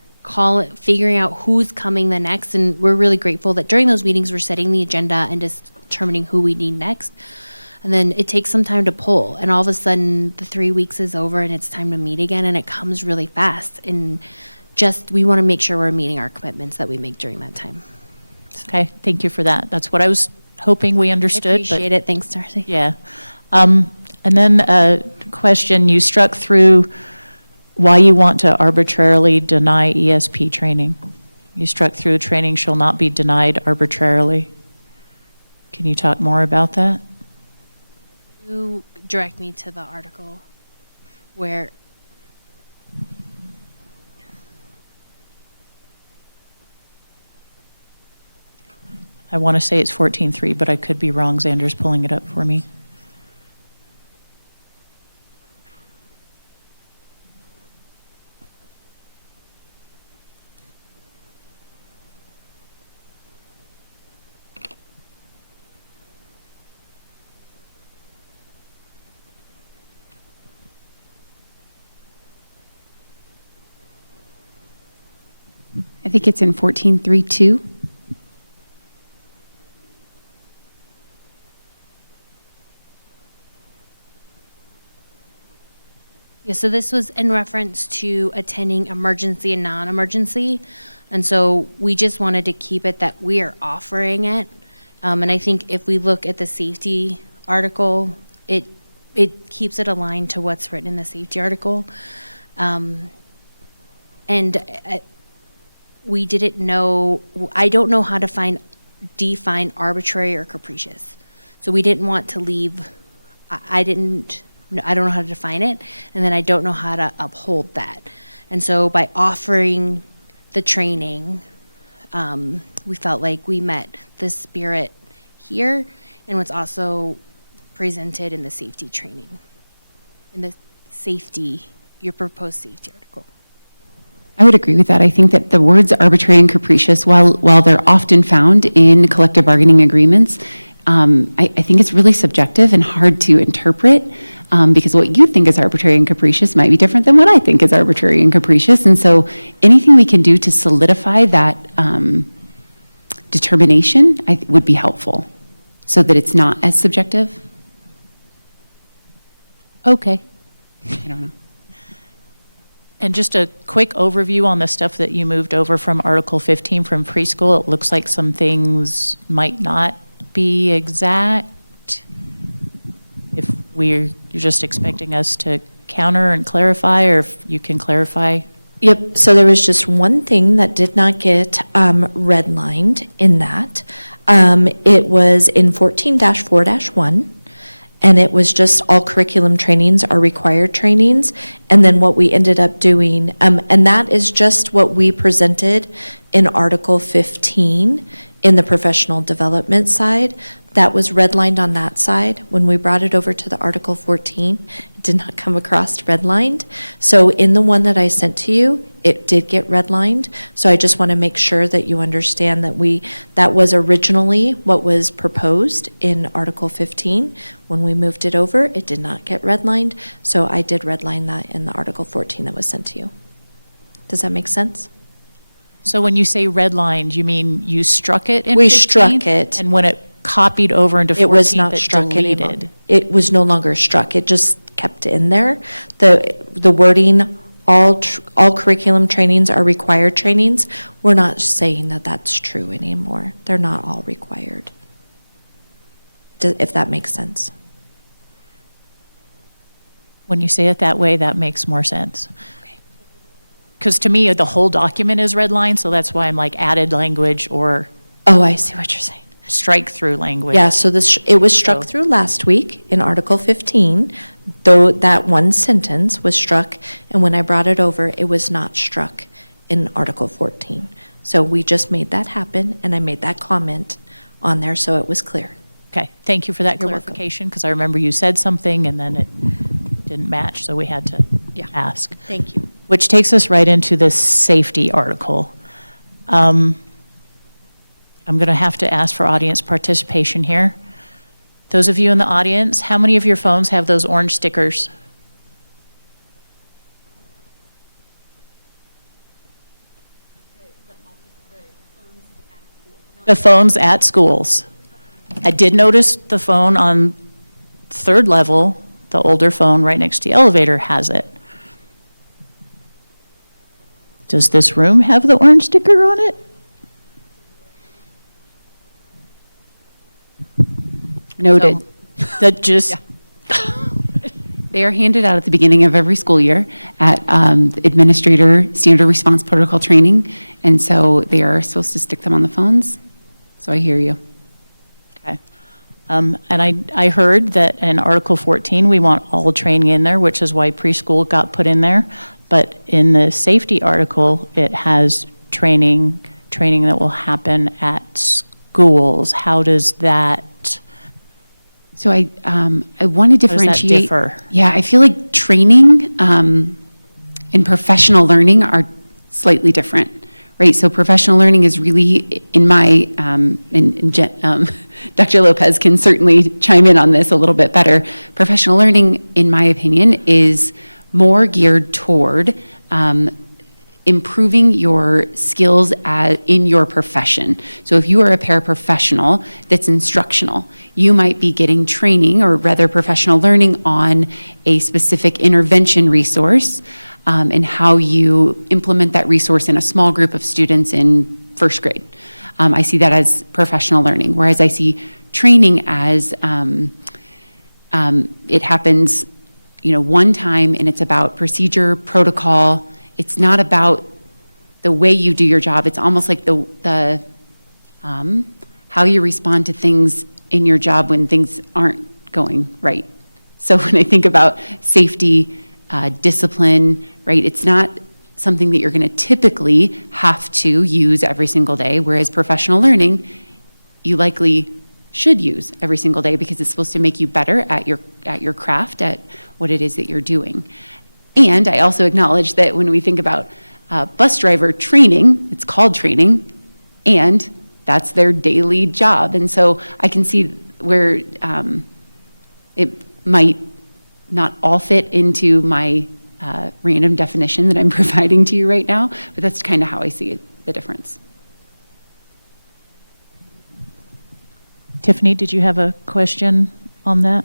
figuring out who's coming the next. And we're really grateful that during those meetings, we're setting the agenda and just determining who we need next. And then it takes some time to pull, and all of a sudden the 3 weeks is over and it's time to meet again, and it comes really fast. And we want to make sure we're meeting our commitments that we make during that time. Okay, thank you for that. That's what I was hoping we I understood. but- appreciate it. Thanks, Darcy. Yeah. And then a question, you struck through why you want to arbitrarily deny ESP training. You struck through training shall not be denied arbitrarily. Can you talk more about that? You direct me to the article where, I want to say it's 14.3, but I could be wrong. Xander's pulling it up for me. I think it's in 14.3.2. yeah, so this was in reference to attending emergency and non-emergency. And so we just wanted to keep it that we are offering it. And I think if we look at the safety article, it keeps it aligned to what's written in the safety article. And we didn't know, I don't know how to define arbitrary or capricious. So we didn't want to leave, I don't know how to define it, and then I don't know how to uphold that. And so by offering the training, we felt like we met the spirit here and what's also presented in the safety training, in the safety, your proposed safety article. I would agree with that. I think that the words arbitrary and capricious, while they're often found in collective bargaining agreements, I think it's really subjective and hard to interpret, because what you think is arbitrary and capricious might be different than what I think is arbitrary and capricious. And so anything we can do to solidify that determination would be helpful, so that it's not as subjective. Okay. I don't know. And just a quick overview on the stuff that you moved over from Article 15 from preschool. It looks like some things might not be exact. If you're just expecting us to counter and clarify, or if you can clarify. Yep, so there was just one thing that did not get redlined in that. It was in 14-4-1. And it was just all curriculum trainings are required trainings. And then what we ended up doing, and that is just what we presented in Article 15 in the professional development side. That was redlined on that side. When we brought it over to the Article 14, it did not come across redlined. So in the one that I sent to you, it did get redlined. So I just want to make sure that you understand that that was originally what was proposed in Article 15. When we moved it over, it did not get redlined. So I did redline that in the Article 14 that was sent to you. Does that make sense? So when you say redlined, you mean you struck it in 15? We struck it. And when it copied over into 14, It was not that struck anymore. deleted? It was no longer struck. It just kept in there. The wording, all curriculum trainings are required trainings. We're not saying that that's true anymore. They're not all required. If that makes sense. When you say it that way, that makes more sense. Because to me, the whole document is redlined, so that's why I'm like added language or Oh, I see what you're saying. strike through language. Yeah, so it was struck So- through last week in Article 15, though that one sentence was struck, and when I brought it over, it was not struck in Article 14. So we just made that happen, and I made that comment on there so it was clear. Okay, thank you for that You're welcome. clarification, because I remember you said something and then it didn't match, so we had to Yeah. ask. Thank you. Which takes us right into the safety article. I'm going to have to ask for audience participation here. Those of you in the audience, how many of your phones have those orange stickers? The phones at schools. I did notice the phone on third level, the older phone right next to the elevator has it. Does this room have the orange sticker on it? Noted. So, that just, They are handed out at the beginning of every school year at administrator standard response protocol training, and so they are supposed to stick them on the phones. So I hear you. okay. And I heard that in Article 14, we want all training in there, which is why preschool got put in there. But in the safety article, it has training that will happen at schools. How does that? So I want to does that differentiate. differ? Yeah, I feel like training and professional learning are slightly different, right? So professional learning is really, in my, Dr. Lopez can certainly chime in on this a little bit better. Professional learning, in my opinion, is more geared toward improving your skills in your profession. So if you are a paraprofessional that's instructional, you might be getting training or rather professional learning on a specific intervention resource and how you implement that resource in a small group of students in first grade. I see that as professional learning, whereas I see training as it happens, one time, and it's about procedure, protocol. It's not about the way you do your job. It's almost like the how you respond to things in your job when things aren't going right. So when I think about safety, discipline, right, it's not something that you're going to typically have to use every single day, whereas professional learning, you likely should use every single day because it's supposed to make you better at your craft, at what it is that you're doing. And I also acknowledge that when we think about bus driver training, it's called training, and that's their daily job. And so I can see where it might not all fit into my random definition that I'm providing to you right now, but that's kind of how I see the difference. Tiffany, did you have a question on that?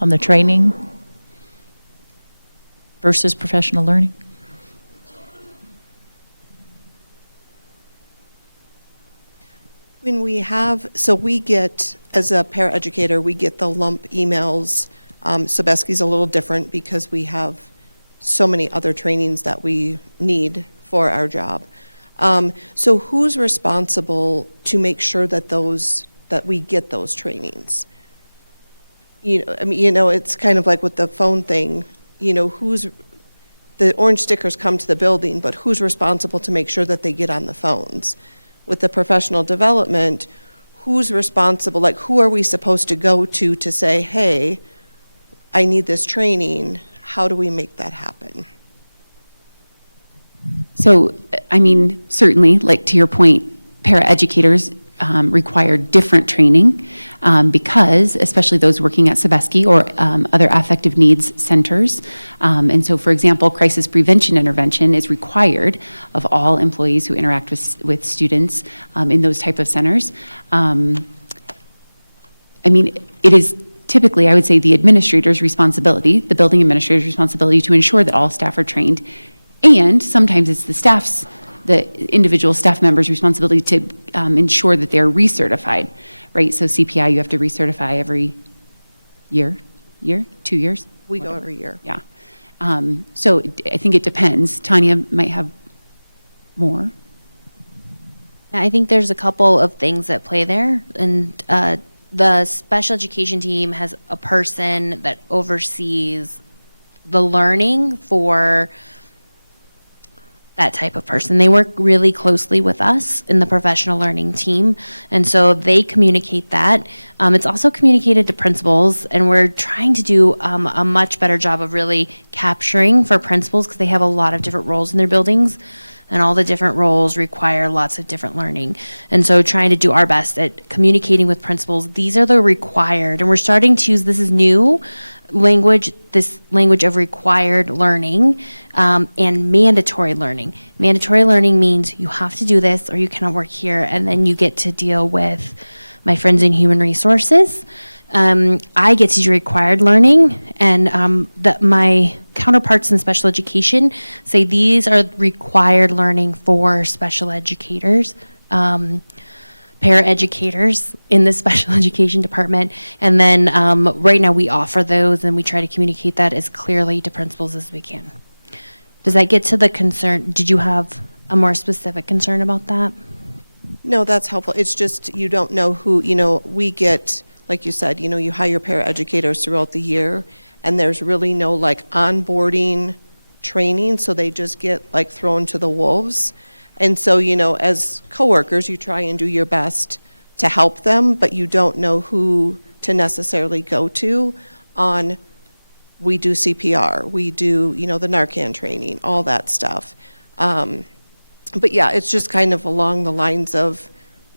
On the training versus professional learning? When we have, so we get, as a paraeducator, we get the lump emails. Sobeski's a little different because we have so many other trainings that we need for our job. So who's responsible to make sure that we get those trainings? It's kind of like with the phone thing, the orange stickers come to the building, but who's responsible to make sure that they get on the phones? With the professional development, who's responsible, like who are we supposed to go to say, hey, I need this training, how do we make that happen? So, I mean, certainly, like to your point, paraeducators require different training because, especially those working at Sobeski or other affective needs centers. And so, for example, crisis prevention intervention is required of all employees who interact with students in those type of centers. I mean, it is typically, I would say, the administrator's responsibility, the building administrator's responsibility to ensure that all staff are trained. And sometimes it's the individual staff member's responsibility to ensure that they're recertified, right? So CPI, you have to recertify every year, 2 years? We go every year. Yeah. So I think it depends. Tanya might have more. I think there's a couple of things that play there, and the special education team has a person that oversees the learning for that type of person. They work really closely with us in the professional learning team, and so they communicate that. It's also communicated to principals, and we're trying to do a much better job of really capturing for principals because they have a lot of different roles in their buildings, and all the different roles require lots of different learning. And so trying to do our best at communicating with principals, these are the required, and we're starting to use, this is new language, this language of required learning and mandatory learning. Mandatory learning means you have to do this or you cannot work here, and then you get to deal with my friends in human resources. I get to do required learning, and my counterparts in special education say these are required learning for special educators, paraeducators in the special education department. And then right now we offer those, and we try to communicate that as clearly to principals as we can. Does that get to the concern? Did you have a more specific concern about that? No, that's helpful. It's just you don't know who, we get, like you said, you hire paraeducators throughout the year, and there's really no like onboarding training, so they just get like thrown to the wolves. And so, as coworkers, you try and do your best to help them, but you don't know who to necessarily go to on, we do CPR, we do, the Narcan training, all that stuff. But yeah, it's just kind of along the lines of,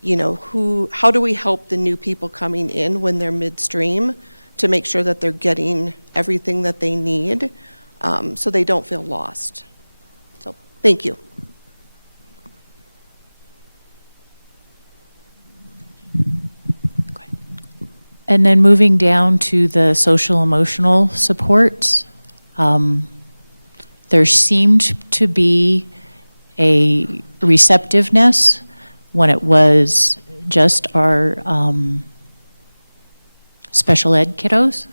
how do we help the new people coming in when they're midstream to make sure that they're getting everything that they need so they don't feel lost. So, thank you. And then moving down to the social emotional supports, there seemed to be a receptiveness when it was just our special ed kiddos.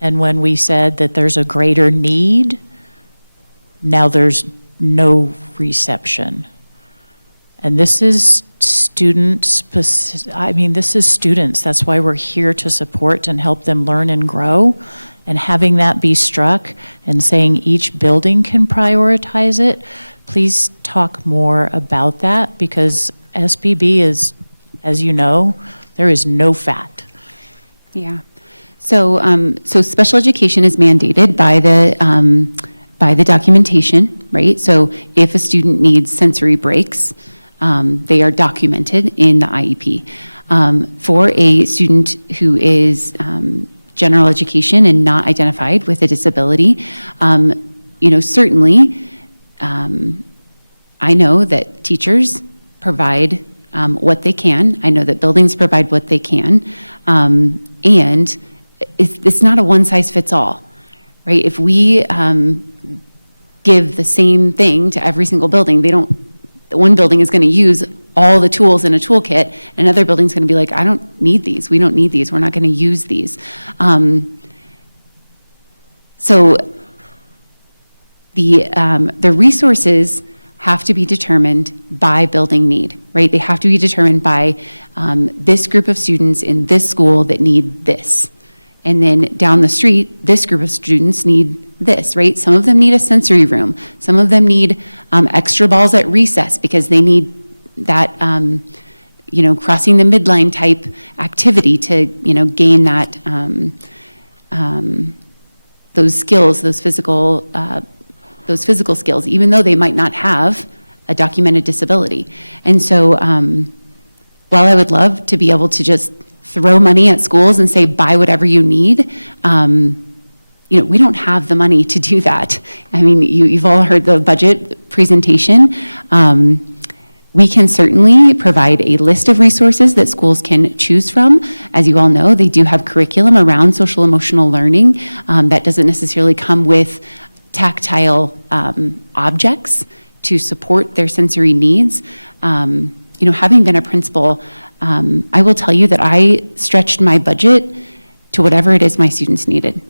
And when we said that there's a greater need, now there's no reception. And this is students, this is students. That's why we're here to support and help them learn and grow. and having that be struck and saying each building can prioritize it, please talk more about that, because SBB is, as you know, there is no fat. Yeah. So, so special education is mandated by the documentation, right? So if a student needs sensory breaks, they are documented in the IEP. For a student who is general education and not identified with a disability, certainly, I know that teachers provide what they can. I know that buildings provide what they can. And it's not a one-size-fits-all, right? If we give the same thing to every single building, one building is going to use all the tools in a toolkit, and another building's going to be like, I don't need these, we don't need these, we're not going to use these. So the resources have to be determined by building need, right? They have to be determined by this group of students in this school that need this. And then down the street, this group of students need this, right? Some of them need a sensory room. Some of them need extra balls at recess because they need that, crossing the midline type activity to, gain that, those skills, those physical skills, even though they might not have a documented disability. And so, while I would love to be able to just throw money at schools and say, buy whatever you need, we don't have the money to do that. I mean, you've all heard the budget presentation. We can certainly provide a list of resources that schools can choose from. As you all know, they do have curriculum around social emotional learning that doesn't necessarily come with tactile objects to support their sensory needs. Having been a principal, I will tell you that I stretched my budget to whatever it is my students needed,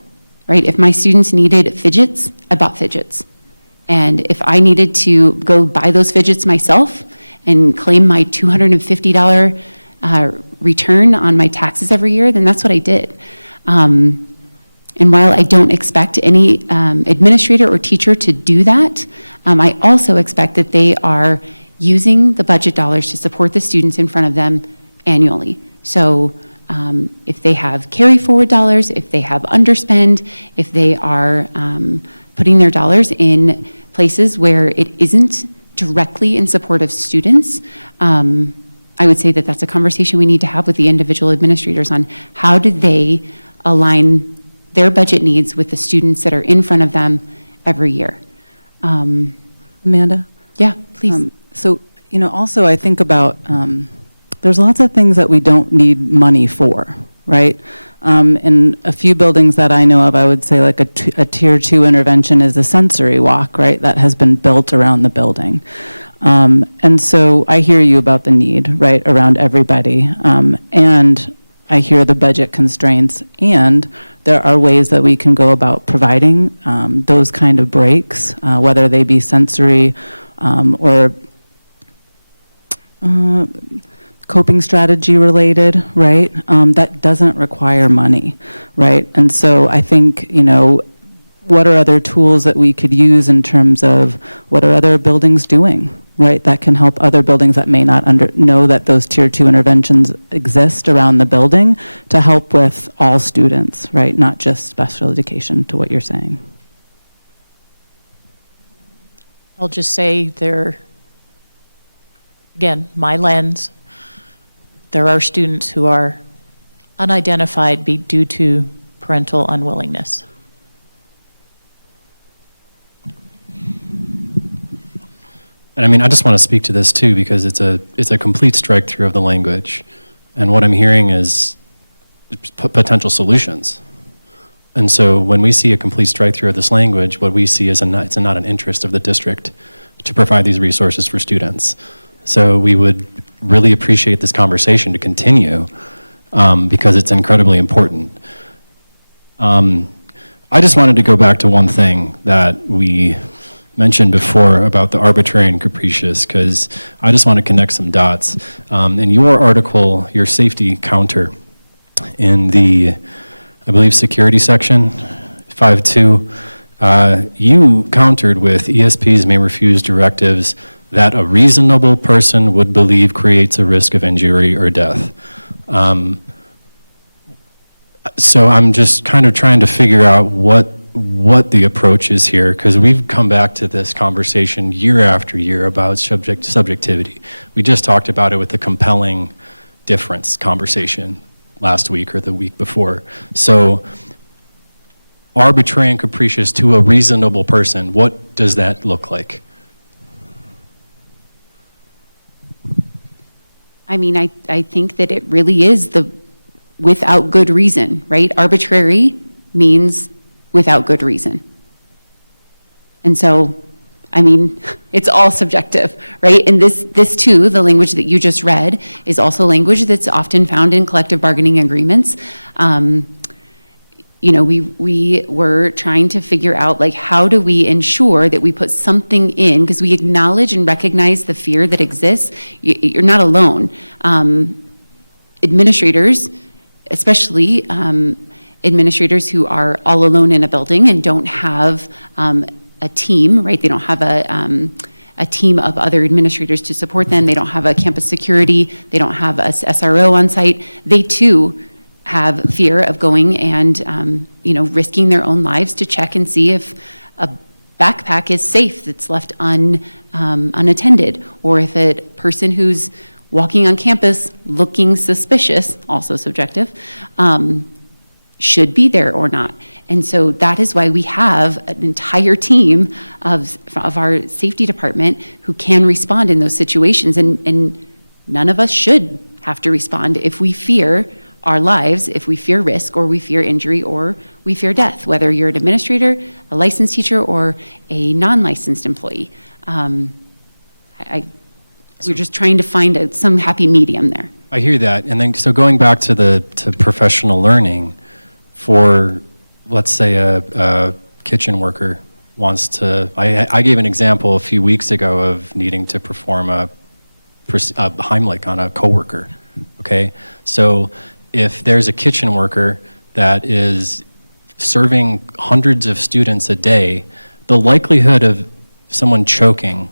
right? If my students needed fidgets, I bought fidgets. And if I needed to go buy those fidgets myself and claim my $250 return on my taxes every year, then that's what I did. And while I don't expect any administrator or teacher to do that, I also expect that they are using the budget dollars to support the students in front of them annually. So if they have carry forward dollars, if they have underspend, if they are putting their dollars in places where it isn't directly in support of students, I would say that that's a conversation we need to have with the individual administrators on how do they align their budget needs with the students that are in front of them every year. Amanda? Yeah, please. So, also I think about, there's lots of things that we don't need money for, right? In a few buildings that I know of, I would say like a tier 2 intervention is a sensory walk, right? That has been built around the building. And so I hear you about the need, right, around everybody. And I hear the budget constraints, and there are ways that we can go about providing those kind of breaks, whether they be sensory or coping strategy related, right? That doesn't require money, right? And so I think, what are other tools that we could use in terms of what are other buildings doing, right? That can help other buildings that may not know that those tier 2 interventions exist around the building to help with all students, right? Not just special education, to what you're saying. I'll just say again, my lens, there are students who are unidentified due to parental unwillingness. And I just want to speak to this too, because it's a complete strike through of the language. And what I'm hearing is potential solutions. And so when we see a complete strike through of this language, what we see is it's not an interest of the district to provide these resources for students. So we would really appreciate this conversation to continue because it's incredibly important. I just wanted to go back to one thing that we mentioned before about the arbitrary and capricious, because I just want to connect some dots. In your article, your safety counter, in the, I believe, security section, 5.2, you countered with ESPs may refuse directives that a reasonable person would believe creates a risk of injury or death. So I'm just kind of trying to figure out what the approach is here, because we've come back to this conversation year after year about subjectivity. We just talked about it with the compelling difference conversation last week or the week before. So arbitrary and capricious to a reasonable person, what does that look like? I mean, I think that it really is the without good reason, right? Arbitrary means without good reason. And so, I mean, it's all subjective, right? And this too, the language that you just read, is also language that's often found in collective bargaining agreements. You know, we were trying to figure out, like, how do we ensure that we put something in, because we acknowledge and recognize the fear that exists. You're not alone. Administrators, especially administrators who are all alone in a building and don't have a team, right? They don't have a team of other administrators to support them. They don't have a campus security. They don't have a SRO on site. They too have fear of going and, you know, risking their own lives to check and see if a backpack is safe that's left unattended, or if a person who's walking on campus looking suspicious, also subjective, should be there or not. And so that is why we have an entire team of our safety department who can respond in those situations. And none of us should have to respond if we fear our lives, if we fear risk, or we fear injury, or we fear death, whether you're an administrator, a licensed teacher, or a non-licensed employee. We're just trying to find some happy medium there. I hear that. And then, so going back to professional learning, for, let's say, a kitchen worker wants to, I gave an example a few weeks ago of needing to perform a Heimlich on a coworker, okay? So if there's a kitchen worker that is serving hundreds of students a day, the likelihood of someone choking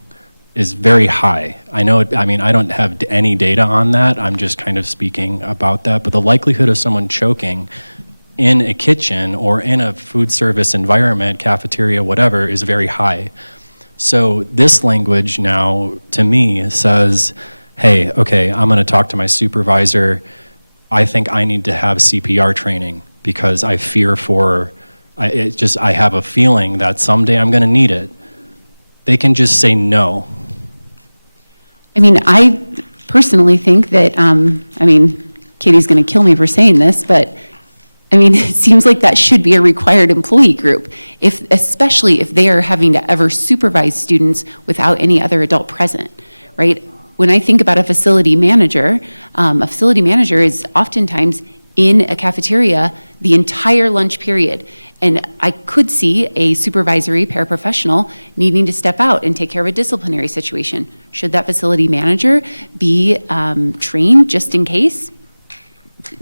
is very high. I know, I mean, I don't have any data on that. I'm just kind of speaking about that. But the likelihood of someone choking in a kitchen or in a food service environment, cafeteria, whatever, is very high. So this language now, to me, says, hey, okay, I'm gonna talk to my supervisor. I think I need to have CPR training because I fear for, I have a feeling that someday I'm gonna need it. They can just say no. I mean, I personally think that, I mean, Katie's going to kill me for saying this, but I mean, it seems like that should be a required employee group, especially if they are having to ever supervise students without any other adult present, right? When I think about a facility manager is oftentimes in a cafeteria the entire lunch period. And I could see a supervisory paraprofessional needing to step out and take care of a disciplinary situation. Should that facility manager be trained just in case?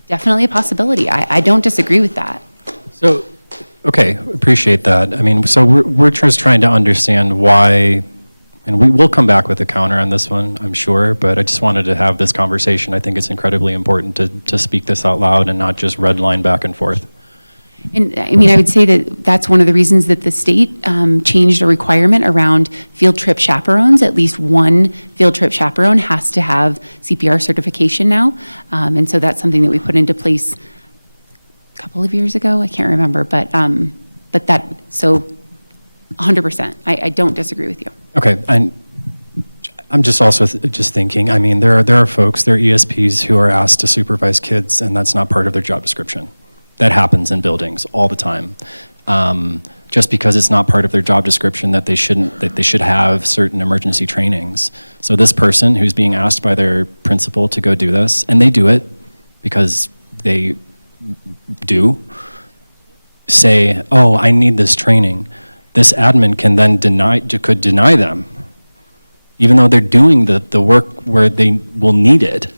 Definitely a possibility. I don't disagree with that. So, okay, appreciate that. I mean, so we're just trying to understand why, and we will come back with a counter on this one, I'm sure, but I just wanted to have this conversation. I think it's incredibly important to speak this out loud and not just red line back and forth. And I mean, I would say that that's one of the reasons that the state changed a requirement around field trip chaperones. At least one field trip chaperone has to have CPR certification now. And so that's something that we put into place a couple of years ago. I can't remember, but that, so 100%. I don't disagree with you. Okay, and I'm just also just thinking, I mean, there are folks, there are ESPs who are asked to supervise kids, and that's not part of their job description. That happens in buildings all the time. Just because it's not part of their job description that they should have certain emergency trainings. So this person who's being asked by their principal to go do this, and they do it because they do, say, oh, I need this training. This admin can then could deny them, even though they're doing the work where they will need it.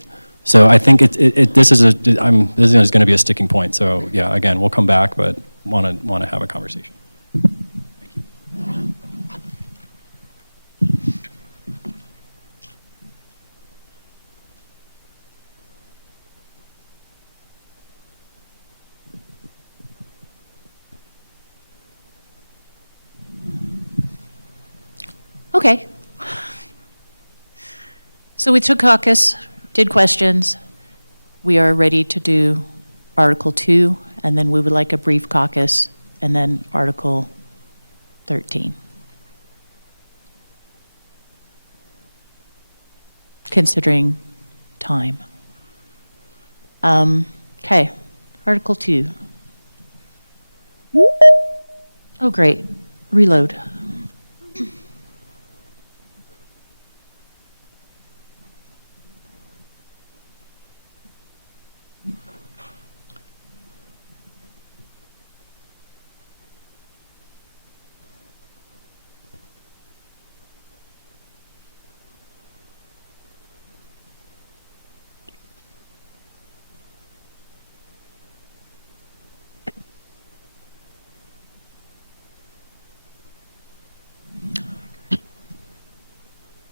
So I think this is going to be a sticking point. So yeah, again, we'll come back, but want to have a conversation. Thank you. Okay. So we took caucus, did questions. We are ready to do Article 2, and then we would like a brief caucus, and then Article 13. Considering time. Okay, Article 2. Oh, great. Reload.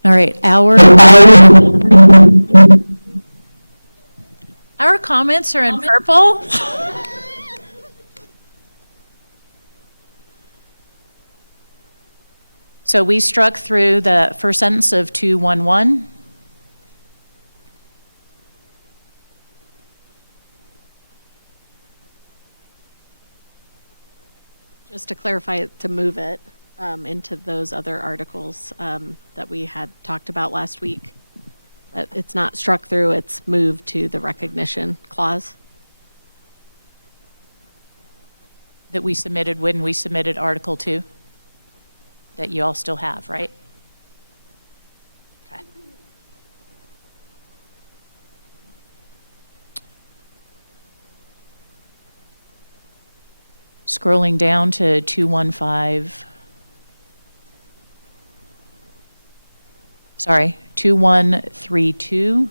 All right, our comments are in purple. So we struck through the first sentence of 211. Just to clarify, to move it into those other articles that we had talked about last week. That it's not struck through, it's moved to the recognition clause. That we submitted when we submitted Article 2, that you all still have, right? Okay. Scrolling down to 215. Sorry, 2132.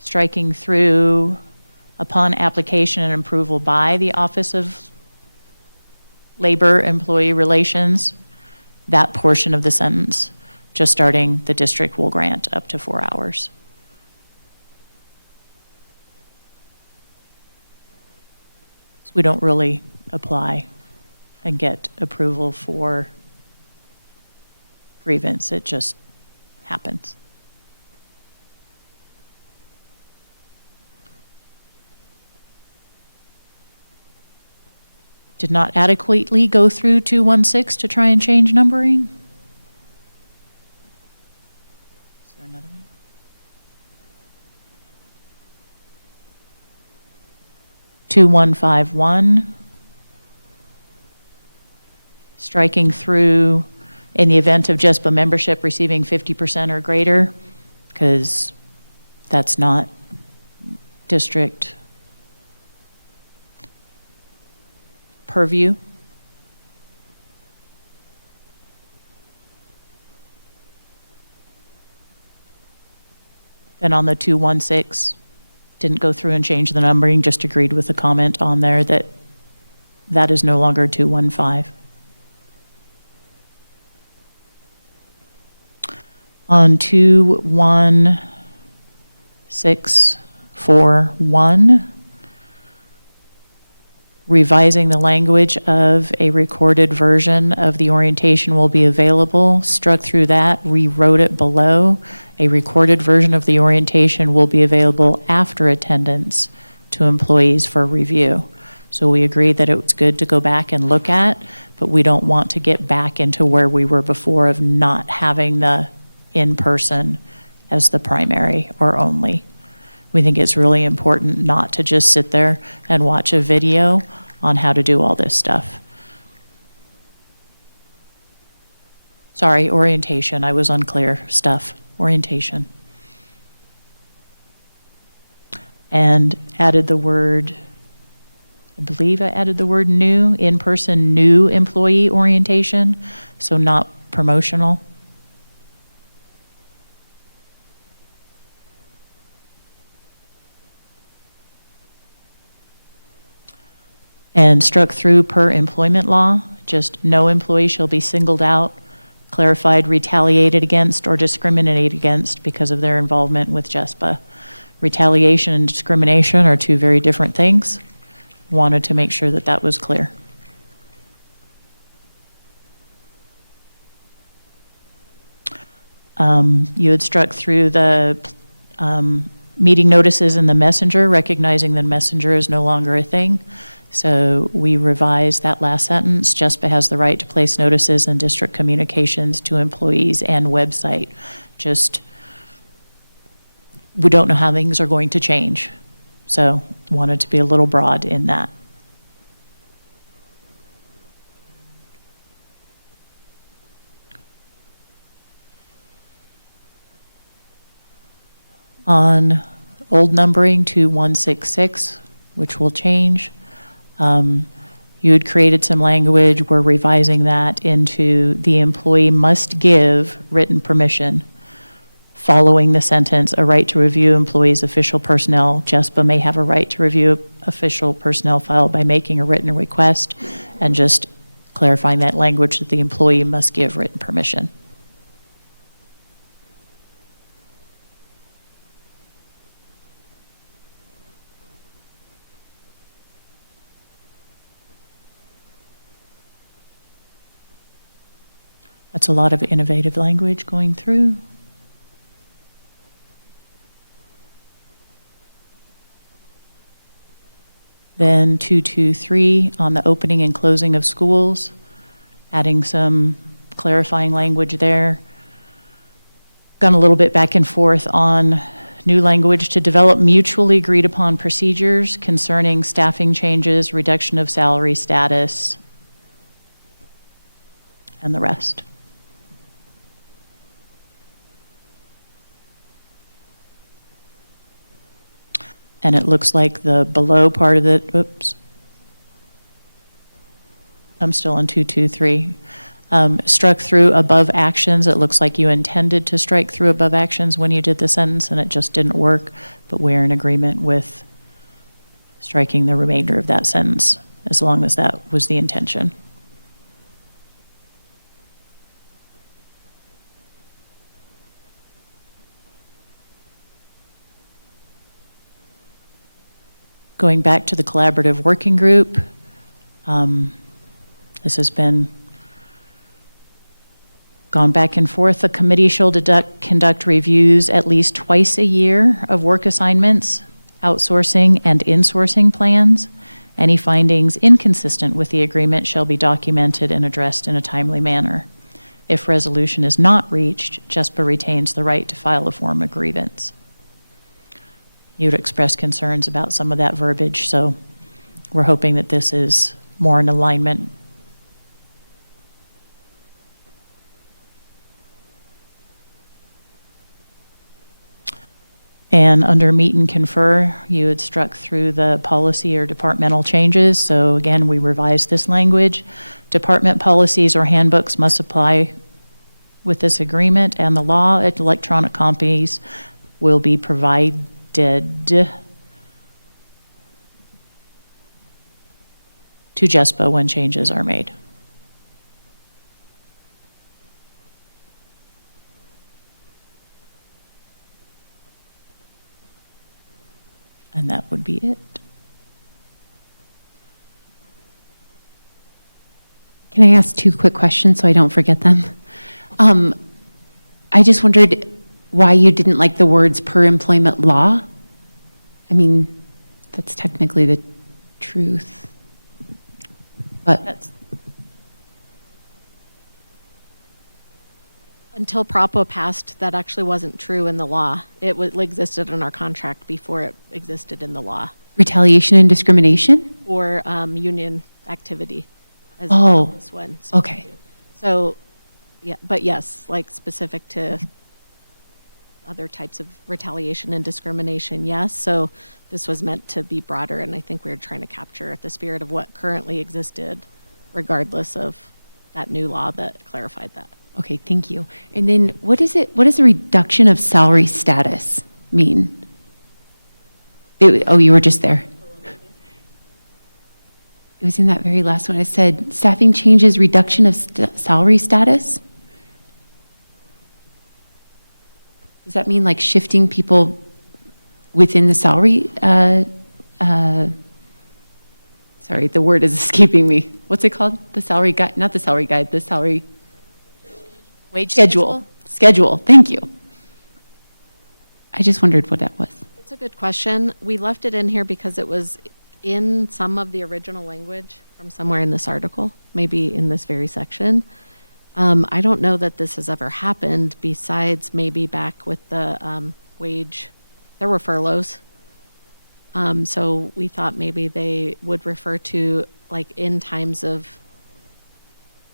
Striking through upon application and approval by the Office of Labor Employee Relations, that portion of the sentence, just starting the district will grant up to 4 hours. So we don't really apply and get approval for grievance, it just happens. Did not adequately go through 216 to try and change numbering? Is there another one? Two 151. Striking through in the event of JESPA membership receiving 50% or greater, because that's not district purview. Then on the 216, didn't go through and change the numbering, just agreed with the comment on there that that is no longer 215. On 21641, revising the language of a recorded version of the orientation will be available, struck through that, rewrote it below. A recorded version of the orientation will be available after attendance to employees for review. So we agree that it's good to go back and look at, but we don't want to get back into where we were before of not having the in-person as the primary or only. We think it's really important not to just sit there and watch a video on how to do all this stuff. Sorry, orientation, I was unclear. Stuff, orientation. And added the word, I believe I added the word new, in-person new employee orientation, so not promotional. And struck through per employment law, just no employee shall be singled out, clarified, retaliated against, or discriminated against because of their involvement with JESPA. Retaliation and discrimination are two very different things. Wanted to make sure that that was clear. You had struck through the meeting notices in the messenger, recognizing that messenger is no longer a thing. So we revised that last sentence. JESPA has the right to place notices in district communications to employees and website. Just, we don't know how things are going to change. So wanted to be a little broad in that. On old numbering to 166, which will change. You had created some language, we're revising that into the employee must give written permission. Following the sentence, a right to review employees' official personnel. JESPA may have a right to review official personnel file by making a written request, and just clarifying that language that the employee must give written permission. That's a lot of innovative language going through. Then 223 on the opening and closing of schools, adding some clarifying language there. Gone a little bit back and forth on new language to develop mutually agreed upon procedures concerning staffing changes, reduction of salary status, and the rest. And it looks like the below part of it, oops. I'm still on 223. Struck through above actions. It looks like you intended to strike through above actions when you did the sentence and it just didn't work, but we're in agreement with striking the remainder of that sentence, as long as that was the intention. Going back to the collaborative working group, this has been gone back and forth. The committee shall conduct reviews at least twice a year of work assignments, outsourcing, and insourcing plans. Any findings inconsistent with the agreement shall be documented and addressed in a timely manner. If resolution is not reached, JESPA retains the right to file a form of grievance. You'd expressed concerns about some of that verbiage, so we're hoping that this is more in alignment. And under meet and confer, you had struck through the policy or departmental changes. So again, we revised this language. Department policies or handbooks must apply with this agreement and the law. Electronic copies will be provided to JESPA when changes are made. And that would be it. Can I ask two quick questions so I don't forget them? I just wondered why you didn't like the words per employment law. I mean, that's technically the truth. But Until PROPA passed, that actually wasn't true in the law. It existed in our contract before it existed in the law. retaliation and discrimination? Or union activity. As Oh, this one. okay. So, yeah, but yes, like specific to other types of retaliation and discrimination, yes. So this was meant to be broader, and I think we were trying to capture the spirit of what currently existed, regardless of that new law that clarified that. Okay, thank you. And then what does the reduction of salary status mean? Oh, you were just there. It was in that very last one. It said staffing changes, reduction of salary status. Does that mean like shifting people within the salary? Sorry, the word is escaping me. What's it called? The salary guide, not the salary guide, the salary Wage schedule. Schedule, thank you. I just wondered what that was. It's a good question. We left it in here because it was in some of the original language from somewhere in this article, maybe in this very section. I don't know that this has ever happened besides maybe back with the wage, there were furloughs. So we thought maybe they would refer to like in times of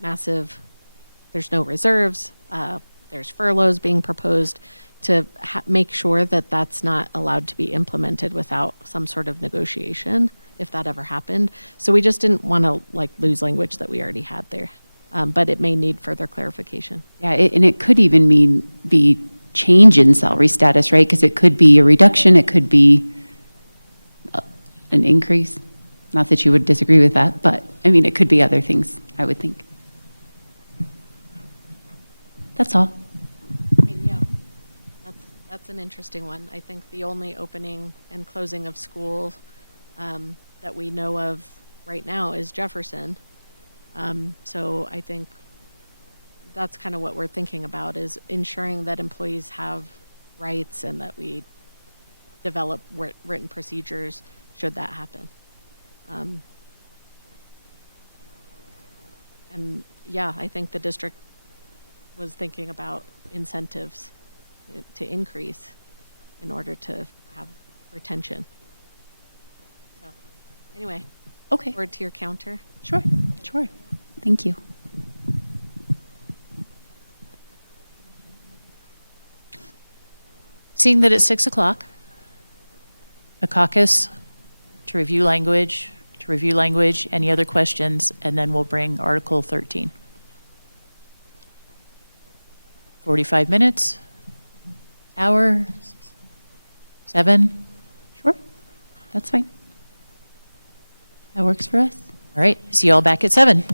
massive, there's no reserves, there's furloughs being proposed to make sure that that's not allowed to be implemented without some sort of negotiation, if that ever happened. So we just didn't want to like lose language that we already had there. But it may need further clarification. Yeah, and it could even be change in salary status, right? Because it could be a reduction, it could be an increase. Not that you would disagree with that, but I mean, it could be other things, I would think. That's all. I mean, yeah, that's an interesting one. I think the only opening and closing of schools that we know of right now is Jefferson. So I think that's kind of what we're thinking about, is ensuring that employees have rights and that we develop written procedures should that happen. And yeah, I think the district was thinking about incentives to increase in order to have retention. So anyway, Okay. forward to your counter. Sure. Thank you. Seeing that it's 6 o'clock, a caucus to review language, any other questions, and then we'll bring Article 13. 45 minutes, hour, 7? Sure. That's fine. That works for us. All right, see you all back at 7.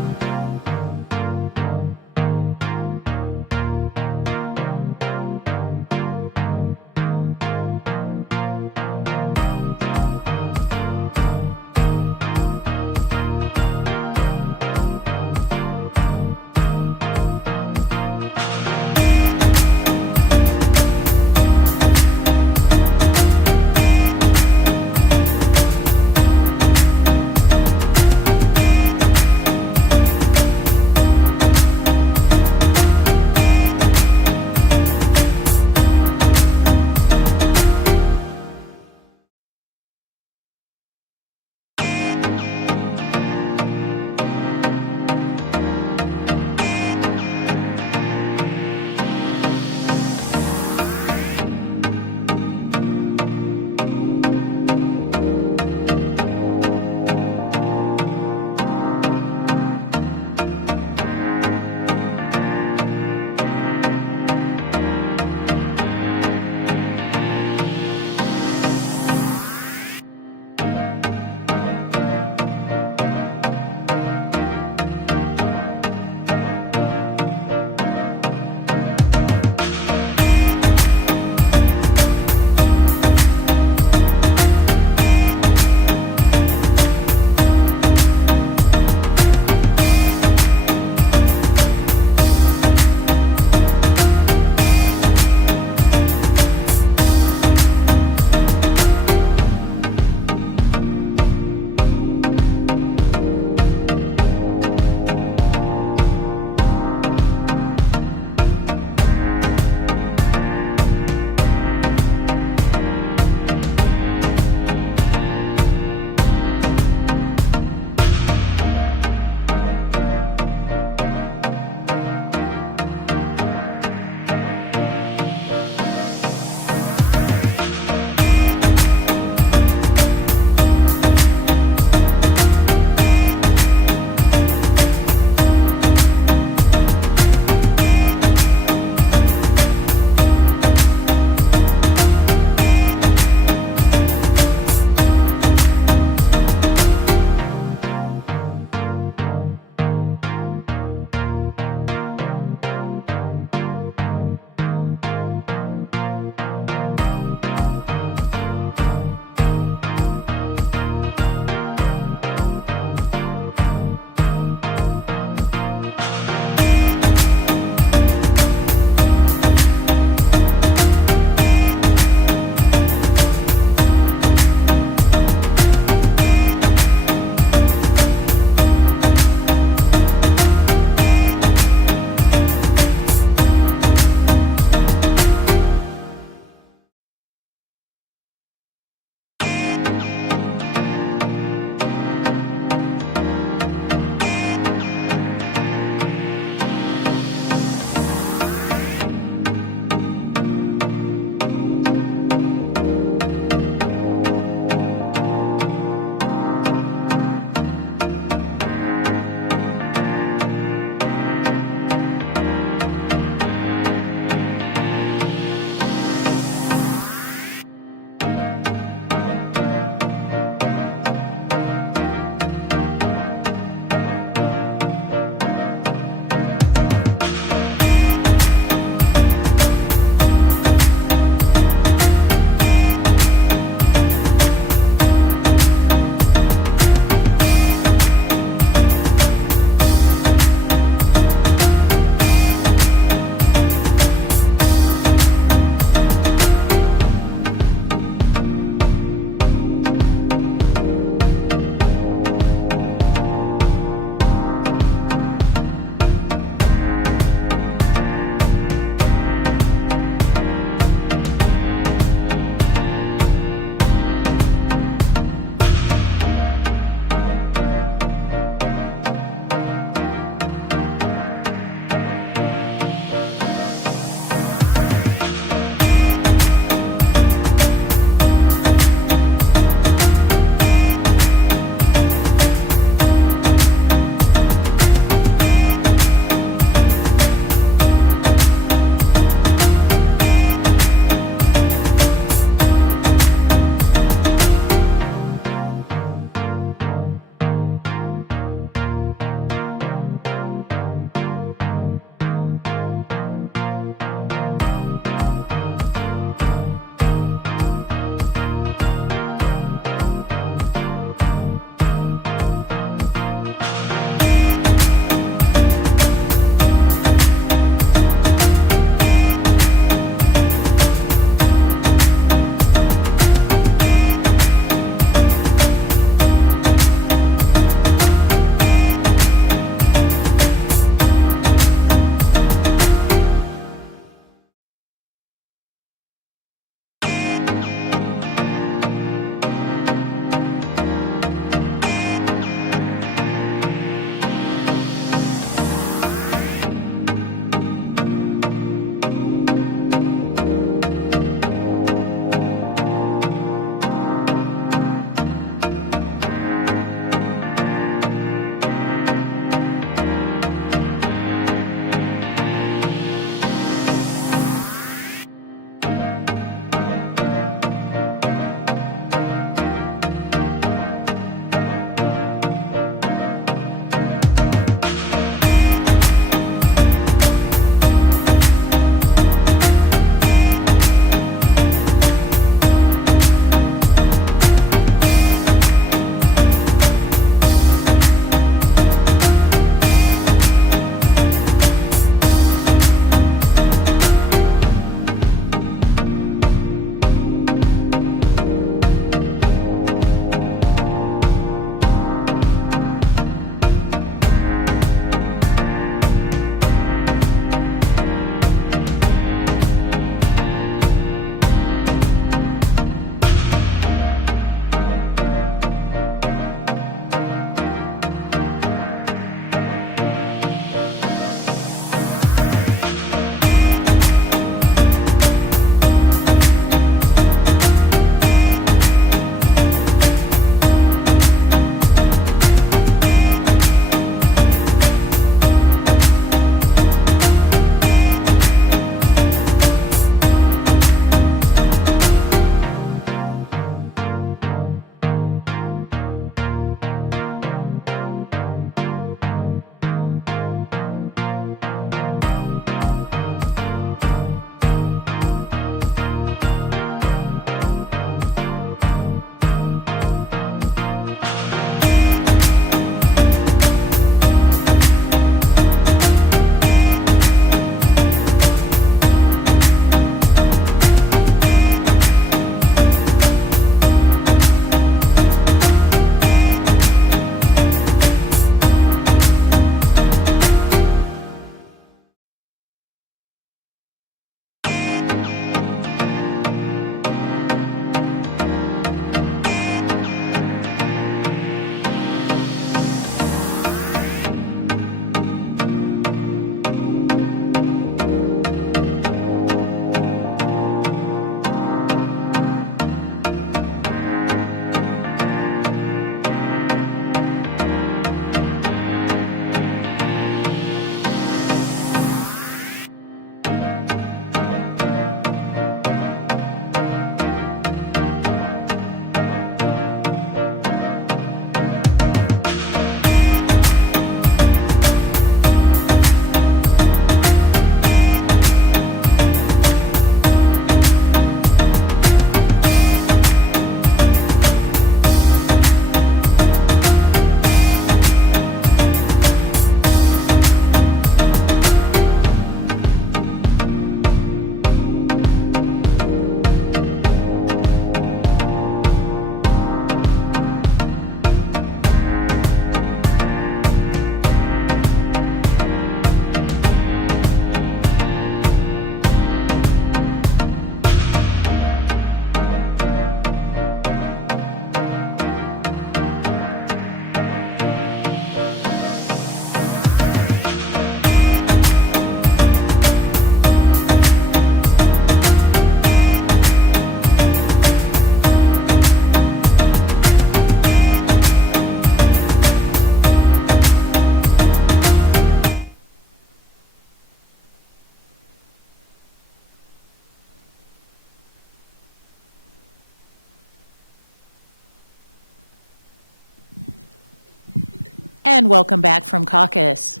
And welcome back from caucus.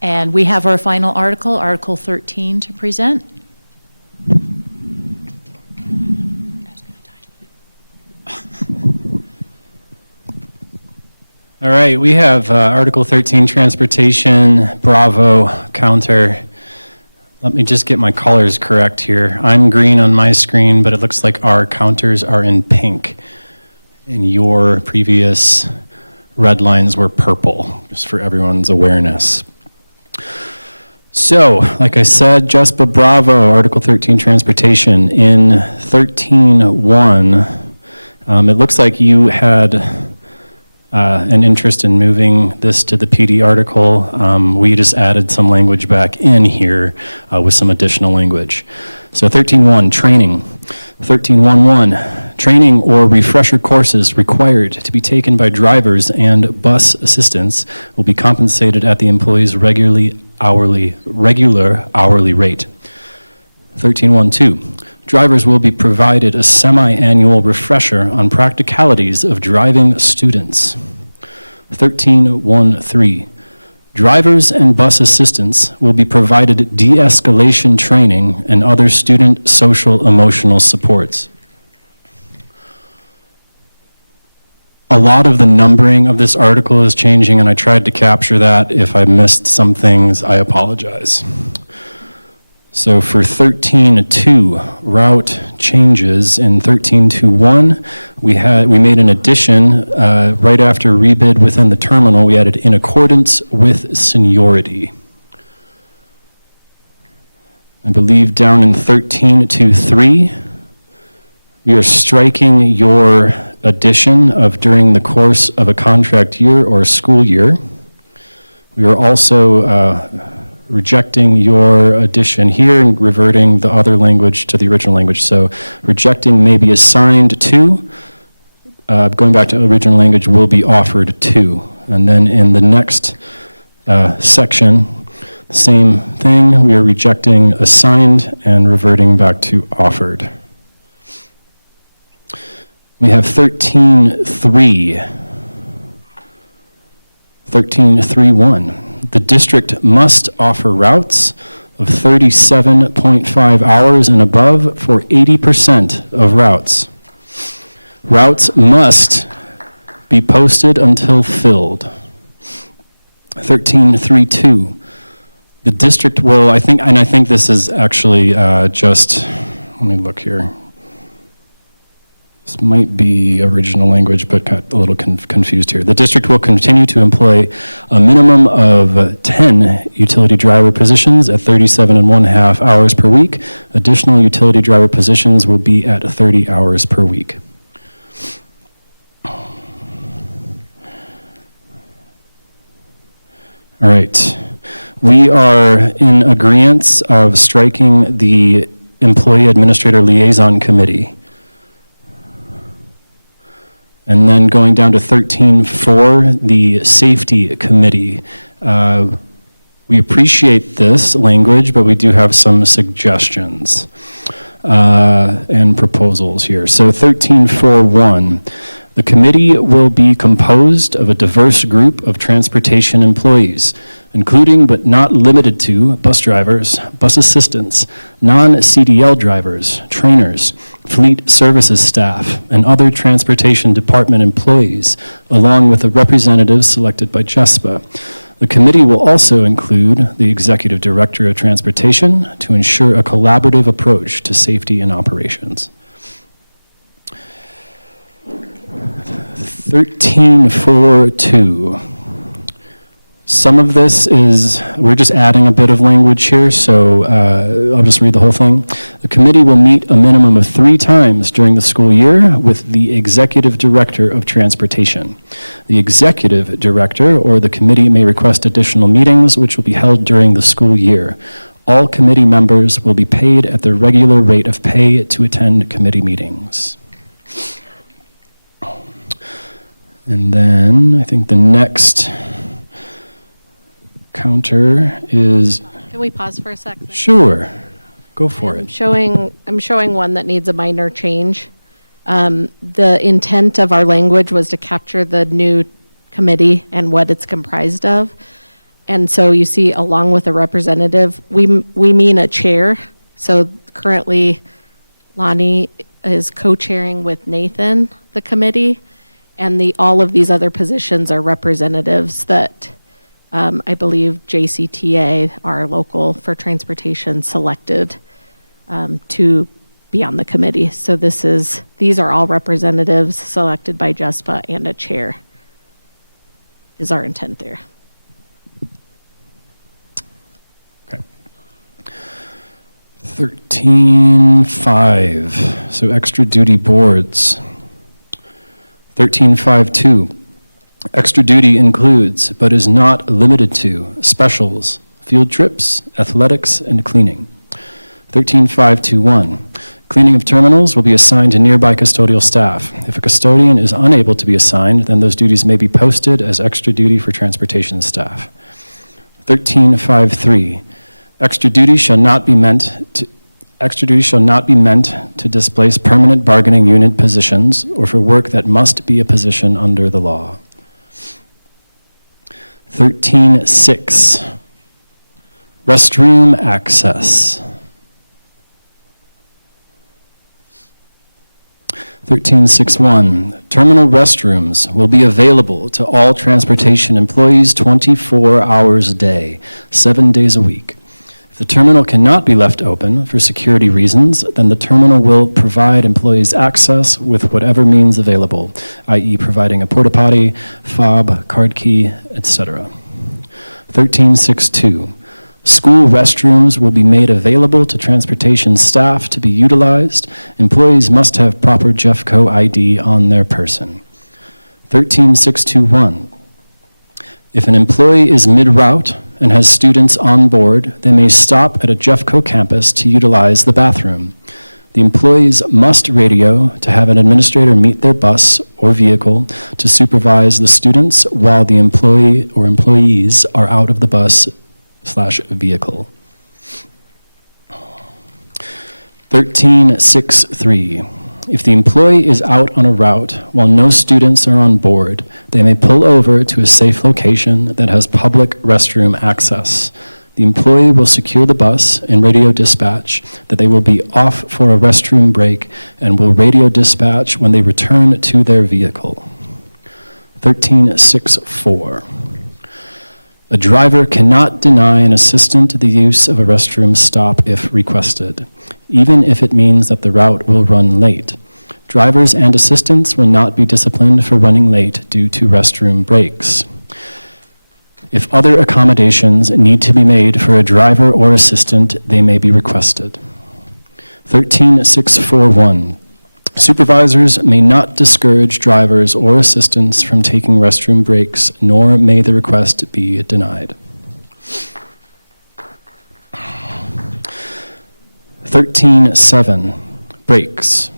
And we have our final article, Article 13, to present. All right, we have Article 13, Transportation, Bravo, Counter. Let me just get my colors correct here. I'm green on my screen, but it looks like our counters are in pink. And your previous red lines were purple, just for everyone's awareness. So, like I said, JESPA Bravo, Article 13, Transportation. In 13.1, it looks like you had an interest in moving this to the PD article. We just added some language back in here with some additional language. So 13.1, training. 13.1.1, training or refresher courses required to be taken by drivers and bus assistants will be compensated at the employee's regular hourly rate. 13.1.2, drivers will be provided a semi-annual refresher on practicalities of driving students. 13.1.3, drivers and bus assistants will be provided de-escalation training and other student social emotional supports. A lot of the numbering of this article is changing, and I tried to capture that. If I missed some things, I apologize. So for 13.2, route changes. In 13.2.1, we made an addition right after rebid within the terminal. We added in accordance with seniority. I believe down in 13.2.3, we are striking your addition of during the course of a contract year or a school year. We are also rejecting your addition here and reverting the other language to the original language. So rejecting may be assigned to, going back to original language, will be offered to. And then in the next section, same thing, we are rejecting assigned and reverting back to offered. We have 13.3. 13.3.1. The district must offer routes of 37.5 hours and above for 80% of routes. Routes must be posted until filled. 13.3.2. The district will, I think this is actually just, let me look here. This might be original language, but got a little confused here. The district will continue to employ a minimum of 10 utility driver positions at 37.5 hours per week. Additional utility driver positions will be at 30 hours per week. All right. We are in agreement of striking the Employee Administrator Liaison Committee. And then going down to 13.4, the Safety Committee. We appreciate this language, but we do have some suggestions and proposals here. So 13.4.1, the committee will be composed of a diverse group of transportation employees, including but not limited to bus drivers, bus assistants, non-CDL drivers, trainers, fleet services staff, and other transportation department employees, along with the representatives selected by JESPA. The committee will also include the Executive Director of Transportation to ensure a collaborative approach to safety and operations. 13.4.2. Some of this is, we're just adding a bit of language here, so I'll just read the whole thing. The committee will meet a minimum of 3 times during the school year with the Executive Director of Transportation. The Executive Director or the committee may request additional meetings which will be held during the school year. All committee members will be paid at their regular rate of pay to attend committee meetings. And then I think the next counter is... Can we pause for a second? Sure, go for I'm it. showing one that needs a minor change. The intent of our language was to capture the new committee and what it's comprised of. And so you see, along with a representative, we mean a chair. So currently, Lonnie is co-chairing with Nathan the committee, and all of these other positions are representatives that I believe JCTA, our local for transportation, selected to be on the committee. So these are all representatives selected by JESPA, and a chair is our intent there. Okay. 13.5, so extra duty boards. 13.5.2, extra duty includes, but is not limited to, specials, field trips, athletics, and cleaning. 13.5.2.1, cleaning of terminals will be assigned to nearby custodial staff. If a custodian is unable to be assigned, then those duties may be posted as extra duty for transportation staff. 13.5.3, extra duty shall not be meant to displace permanent bargaining unit positions or for work that must be a position under the law. 13.6, restroom access. 13.6.1, terminal restrooms will be available to all transportation employees 24 hours a day, 7 days a week. If the terminal cannot be left open for security reasons, then the terminal will provide employees access with whatever means available, i.e. providing a porta potty, fob, card key, etc. 13.6.2, school restrooms will be made available to transportation staff to be utilized. Employees must have proper Jeffco ID on their person. 13.6.2.1, if an employee is mid-route and has students on board, they may stop at a Jeffco campus to utilize the bathroom. The employees must radio to have an administrator meet their bus or vehicle to supervise the students while the employee or employees are out of the bus/vehicle. 13.6.3, if the employee is out on a route while no students are on board, they may pull over to a safe location that has public restroom access. The employee will secure the bus and radio dispatch that they will be off for a restroom break and will radio dispatch when they return to their vehicle. 13.6.4, a driver cannot deny an assistant the use of a restroom stop if requested, even if it means that the route will run late. Drivers and assistants will not be disciplined for running late due to restroom breaks. If other accommodations need to be made for a driver or assistant, they may be requested. 13.6.4.1, supervisors may not discourage drivers or assistants from taking restroom breaks, nor may the request be denied. 13.7, breaks.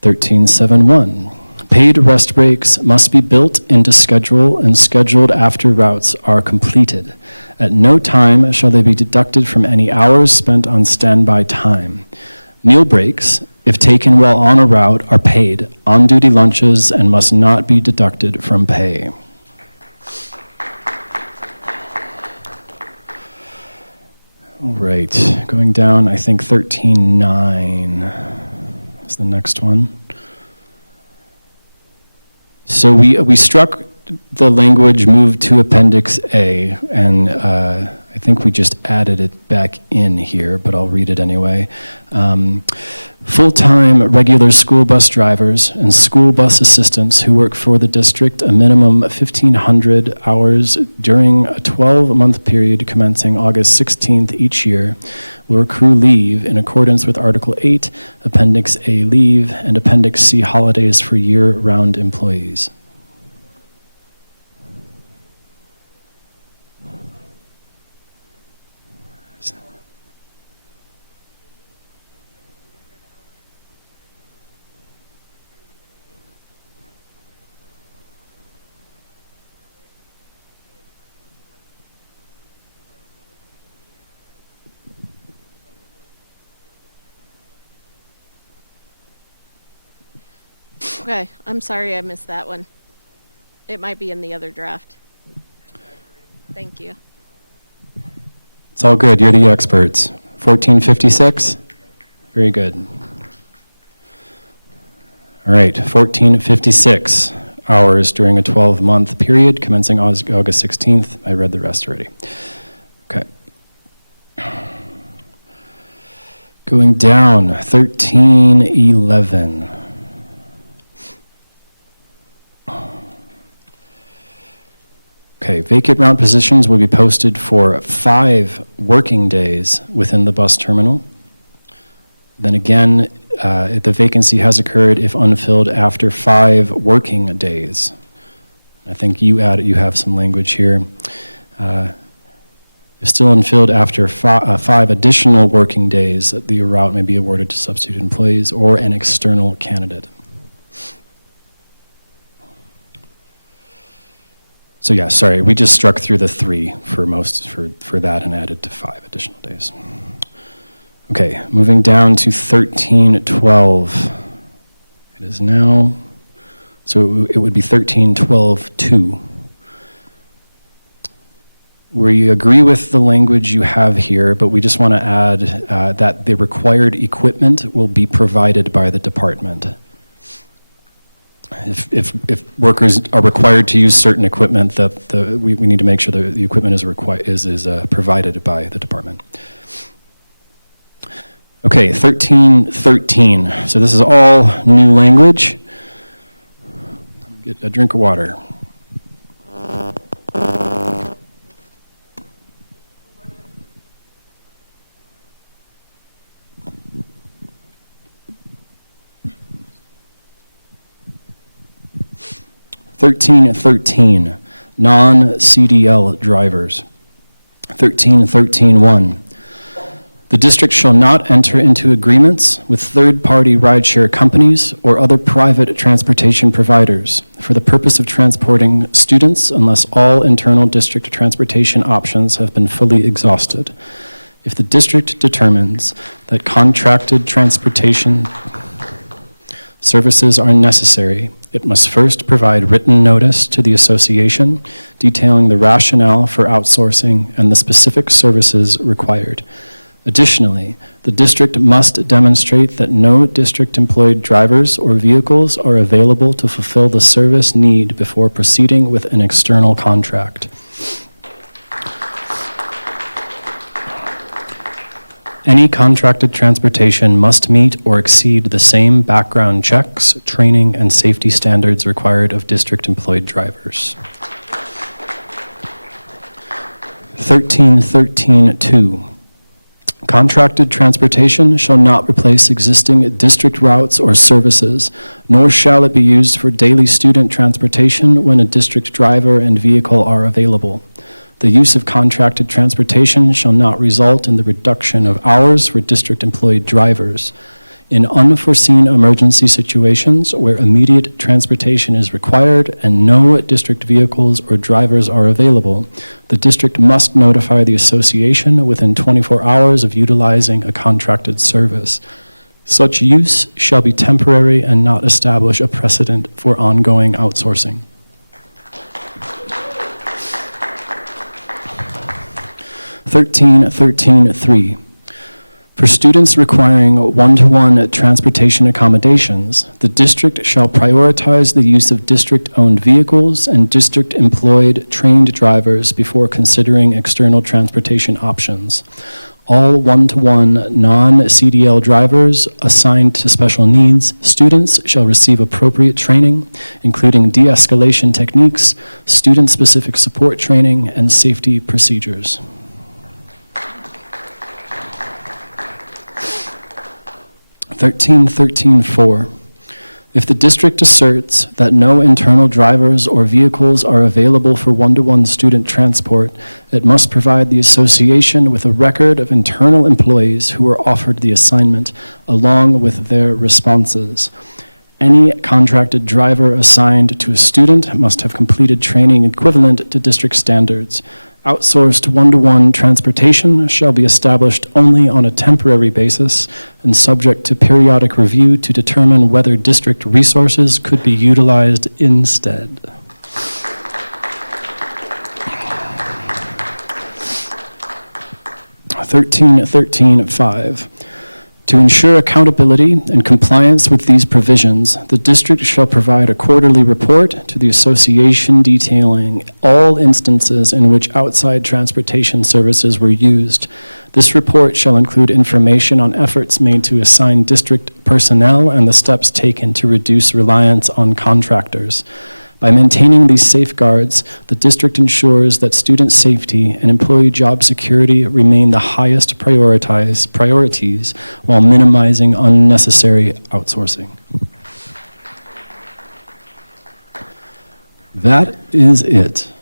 13.7.1, paid rest breaks must be built into schedule and scheduled after routes are completed. At no time shall they be deducted from any hours spent on standby time. Meal breaks, if taken while on a route, are paid on-duty lunches and must not be deducted from pay. All right, going down, I think 13.9 is the next one. So we struck the language moved to Appendix A, and I think we just added it back in here, but I'll read it anyway. Full-time regular school bus drivers and school bus assistants who work for the district a minimum of 1,500 hours during a 12-month period commencing August 16th each year will accrue leave in accordance with Article 8, Appendix A leave, and Appendix C holidays for year-round employees. Okay, I'm sorry I missed that one. It might be in the other draft. Thank you. It's all good. You're the experts. 1456? Very good. All right, 1456 hours during a 12-month period commencing August 16th. I read the rest already. Okay. Going down, 1311. Okay, vacant route positions will be posted for 5 working days within the bus terminal. Then again, the vacancy has occurred if unfilled after 5 working days. I think you have some language here. If still unfilled after 5 additional working days, the route may be awarded to substitute employees or an external candidate. So yeah, sorry, we just struck through the 3 for that and added to 5 additional days. Okay, moving down to 1312. It is now, so it would be 1312-2. We agree with the language you have here, but we just want to add that the required equipment will be provided by the department. If workers are required to use certain equipment, we need to make sure that the equipment is provided by the department. Okay, 1313. So this is all new language. Get a drink of water. Non-CDL drivers. 1313-1. The district shall not enter into agreements with third-party rideshare companies or other private transportation providers for the purpose of transporting students unless all internal district transportation options have been fully exhausted. If the district determines that contracted transportation services are necessary, it must first provide written notice to the association detailing the rationale for outsourcing and the specific services required. Additionally, the district must demonstrate that no district-employed drivers or vehicles are available to fulfill the service need before proceeding with an external contract. Any contracted transportation must meet or exceed the same background checks, training, and safety standards required of district-employed drivers. 1313-2. Contracted transportation shall not replace existing district routes or services, nor shall it be used for daily student transportation when a district driver and vehicle are available. The use of contracted transportation shall not result in the reduction of hours for district-employed drivers. In unforeseen emergency situations where immediate transportation is required and no district vehicles or drivers are available, the district must notify the association within 24 hours of utilizing a contracted service. Such use shall be temporary and not establish a precedent for ongoing outsourcing. 1313-3. For students requiring one-to-one transportation accommodations, the district shall prioritize the use of district-owned vehicles and district-employed trained drivers before considering external transportation options. All one-to-one non-CDL drivers assigned to special needs students shall receive appropriate training, including de-escalation techniques, student-specific support training, and safety procedures. 1313-4. If the district asserts that no internal drivers or vehicles are available for one-to-one student transport, it must provide the association with a record of internal employees who were offered the assignment, along with their responses. Any contracted driver assigned to a student must have completed training equivalent to district standards. Outsourced one-to-one transportation shall be established only on a temporary basis and subject to periodic review to determine whether district resources could be utilized instead. (13.13.5). To ensure accountability and compliance with these provisions, the district shall provide a quarterly report to the association detailing all instances in which outside transportation services were used. This report shall include information on efforts made to assign district personnel and the steps taken to reduce reliance on contractors. By maintaining these safeguards, the district ensures that student safety and employee job security remain the highest priorities while minimizing unnecessary outsourcing. That is it.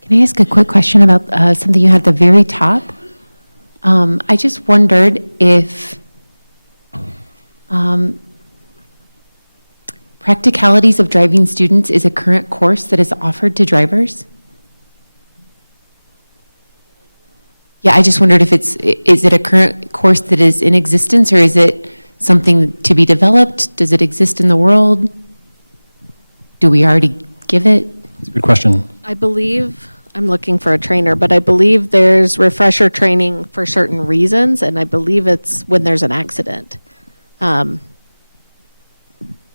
Can I ask a quick question about something you had at the very top? I just wondered if practicalities of driving students is a current course that is offered to drivers? Yeah, I just wondered if is it a current course that is in existence, or is it something to be developed? Does it exist in the world? Do we already give it? It's a good question. I believe, I'm looking for a trainer, but I believe there's refresher training for certain reasons, and I believe it's when there's an accident.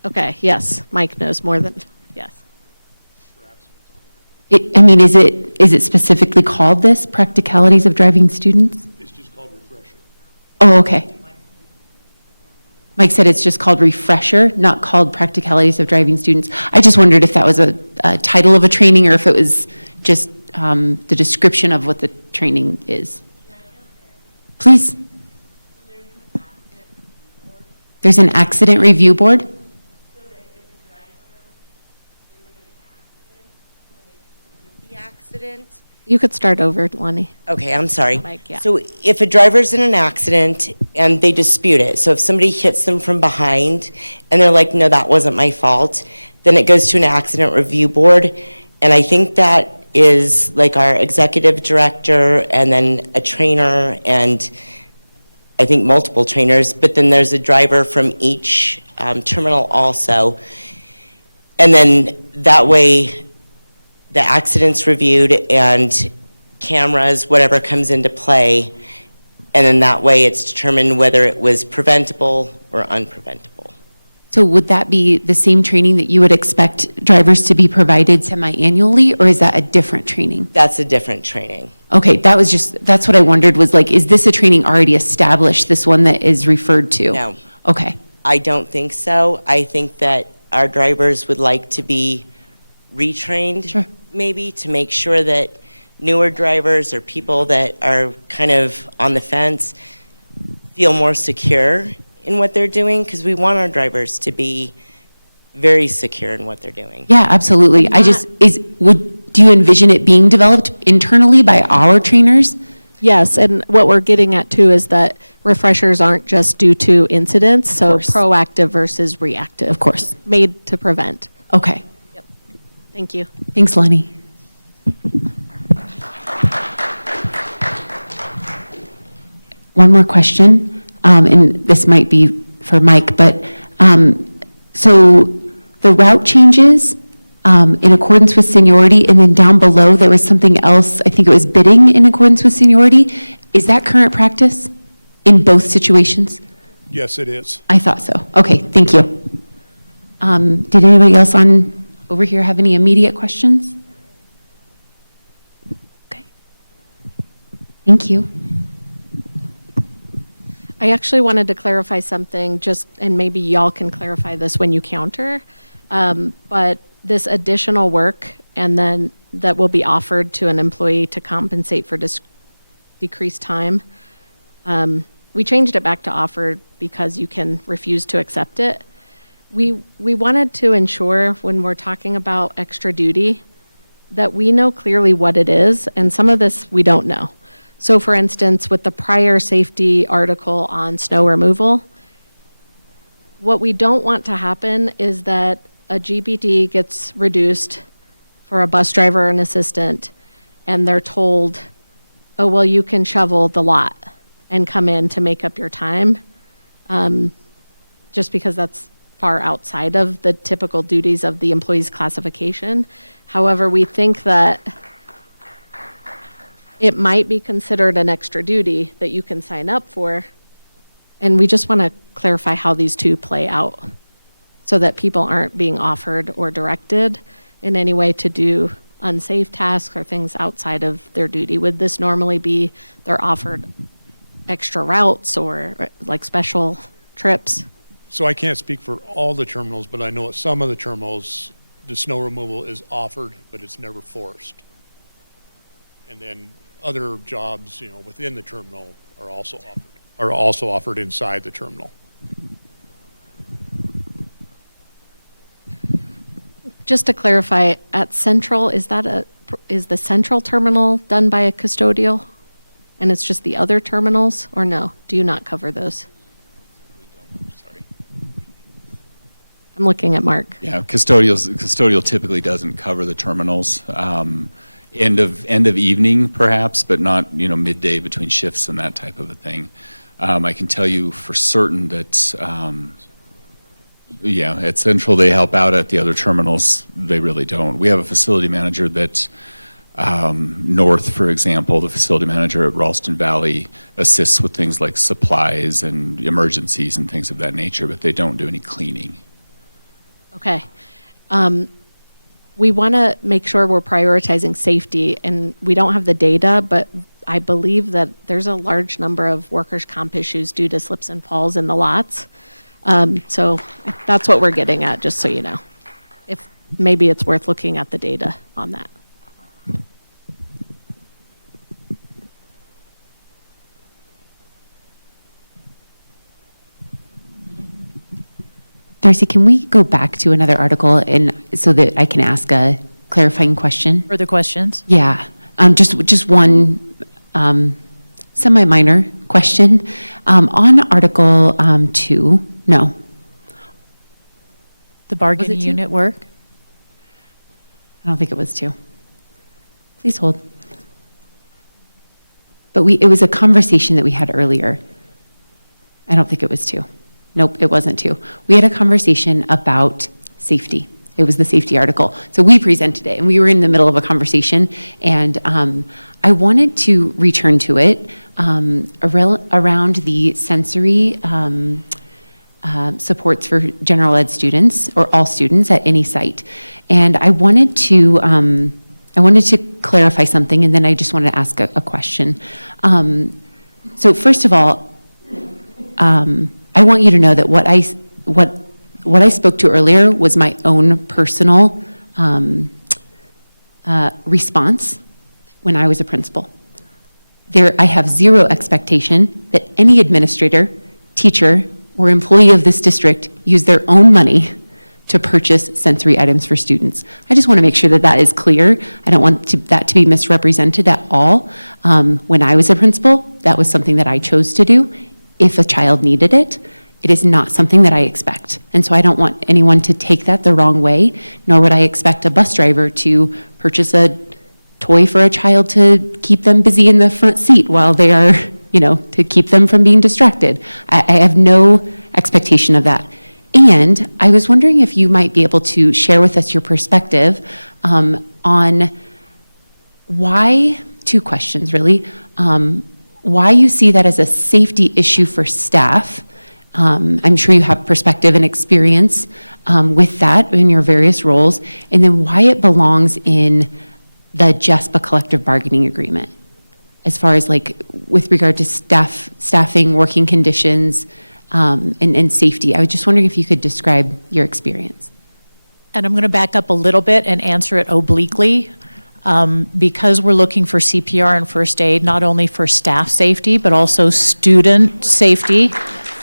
Okay, yes, Mike knows more than, yes. Is it specifically called this, practicalities of driving students? It's just called refresher. Oh, okay. Mike said it's just called refresher, not called practicalities of driving students. I just wondered if that was a title of a training or if it was just the description of what the training is. Please. There's an accident review board? The accident. You could start over, Lonnie. Okay, I'm sorry. Mike, yeah. So if a driver's in an accident and they dispute it, so if somebody hits them from behind and they're like, no, that wasn't my fault, then it goes to an accident review board. And I think that is like our executive director and then a trainer and I think multiple trainers, but then there's a driver from each terminal also. And then that way, the accident's reviewed and cameras, whatever comes into play, and then that way it's determined whether it was preventable or unpreventable. So would that be the same training that you would expect drivers to be provided semi-annually, or is that a different training? That's a different training. Okay, that's what I wondered was like, is this a training already established, this one that is referred to? No. Okay. I don't think so. I think that our drivers would like to be retrained. Sure. Maybe to make sure that newer drivers or people that are kind of on the fence feel more secure in what they're doing, because we want our drivers to be very secure in what they're doing. Yeah, absolutely. Do you envision it being developed internally by our trainers? Yes, and what we're getting at too is that refreshers aren't just due to incidents, so course. proactive versus reactive. Of course. Made to prevent. Okay. Thank you. Thanks, Lonnie. One more question, and this might be for Mike, but so the route changes in accordance with seniority, and then down below there was something else, I think it was bidding in accordance with seniority. Is that current practice in both situations? Yes, it is. I thought so. Okay, thank you. Did anybody else over here have any immediate questions? Okay. Thank you. I actually wanted to clarify something, and maybe y'all can clarify this when you counter, but this additional work and then that will be offered to an employee to compensate for decreased time, we changed it back to offer because you can refuse to accept it. We wanted to ensure when we're talking about extra duty that we know clearly what it is, and some of this we don't know. So for instance, with the prior safety article on snow removal, what we don't want to happen is that a GPD gets reduced for a bus driver and assistant, and they're told, oh, well, you can shovel the lot and come in to make up your time. just because that's far outside of the typical duties of the employee's classification. However, we think that it might be considered an extra duty that you can sign up for. And we just want to clarify how these two play out so that people aren't being offered or directed in any way to do unsafe tasks or things outside of their duty. Would this normally be they're offered extra routes or like special trips? So I can't speak for all the terminals, but I know at some of the terminals, the snow removal is offered, but it's never forced. And then other jobs, within the terminal are also offered inside the terminal. Just to clarify, at Central, is the Central terminal done by a custodial? And it's just the other terminals, or no? Do you not cover those? Sorry. I'm looking at Mark. Yeah, custodial typically doesn't cover the terminals. End of evening perhaps, but not, midday between shifts and that type of a thing. I can tell you for certain that, at Central they help out. At the other terminals, they really don't. We have a facility manager that, North, for example, the facility manager at Ralston Valley assists with things like supplies and emergencies and things of that nature, but they don't do any cleaning. Okay. We want to make sure we're prioritizing safety, and we don't have the data, but I believe that there's a large number of workers' comp issues due to slips and falls in the lots. So that's what we're getting at, just so you know. If maybe it's worth looking at the data on that. Darcy, can we go back to another article and so that I can ask a clarifying question? Further questions? Yeah, just one semi-minor question. On Article 2, no. The bargaining two? unit work? I don't think it was 2. Please hold. But it was a conversation that we had earlier. I don't think it was 2. Nope, it wasn't 2. We had a conversation about safety. It was the safety article. So we presented it, and we were in the middle of a conversation, and I wanted to return to it around the sensory supports for general ed students, or all students at any site. And I wanted to clarify something, and then I just wanted to ask a question. So first of all, I want you to know that what I spoke to earlier was my own personal response when I was a principal. I have zero expectation that any administrator, teacher, or employee of this district use their own money to purchase sensory items for students. I just want to make sure that that is clear. I don't want that to be misrepresented at all. When I was a principal, that was something that I chose to do. If a child needed it, it is not something that I expect. And so I don't want anyone to take that the wrong way, nor would I expect a bus driver to purchase a toy for a child to keep them busy in the front seat while they are, to keep them from being distracted. I have no expectation of that. And I was wondering if you might be able to share with us your perspective on why, 2 questions really, why you see that as a safety issue for staff. I'm sure you have perspective and experience with that in your various roles, and then why it belongs in the JESPA collective bargaining agreement, as far as with regard to staffing, working conditions, and safety. I was just wondering if you could describe your experience. And I'm going to back up a little bit and answer it obliquely. Because we're looking for CPR and first aid, not only for staff safety, but also student safety.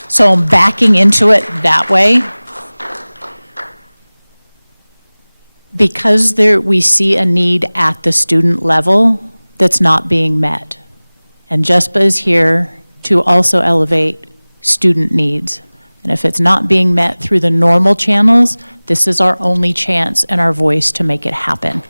So I'm backing into it that way. Because we see a need at the student level that's not being met. And JESPA is here to also elevate student needs. And if it's not being met through the normal channels, this is our only chance and our voice to make it happen.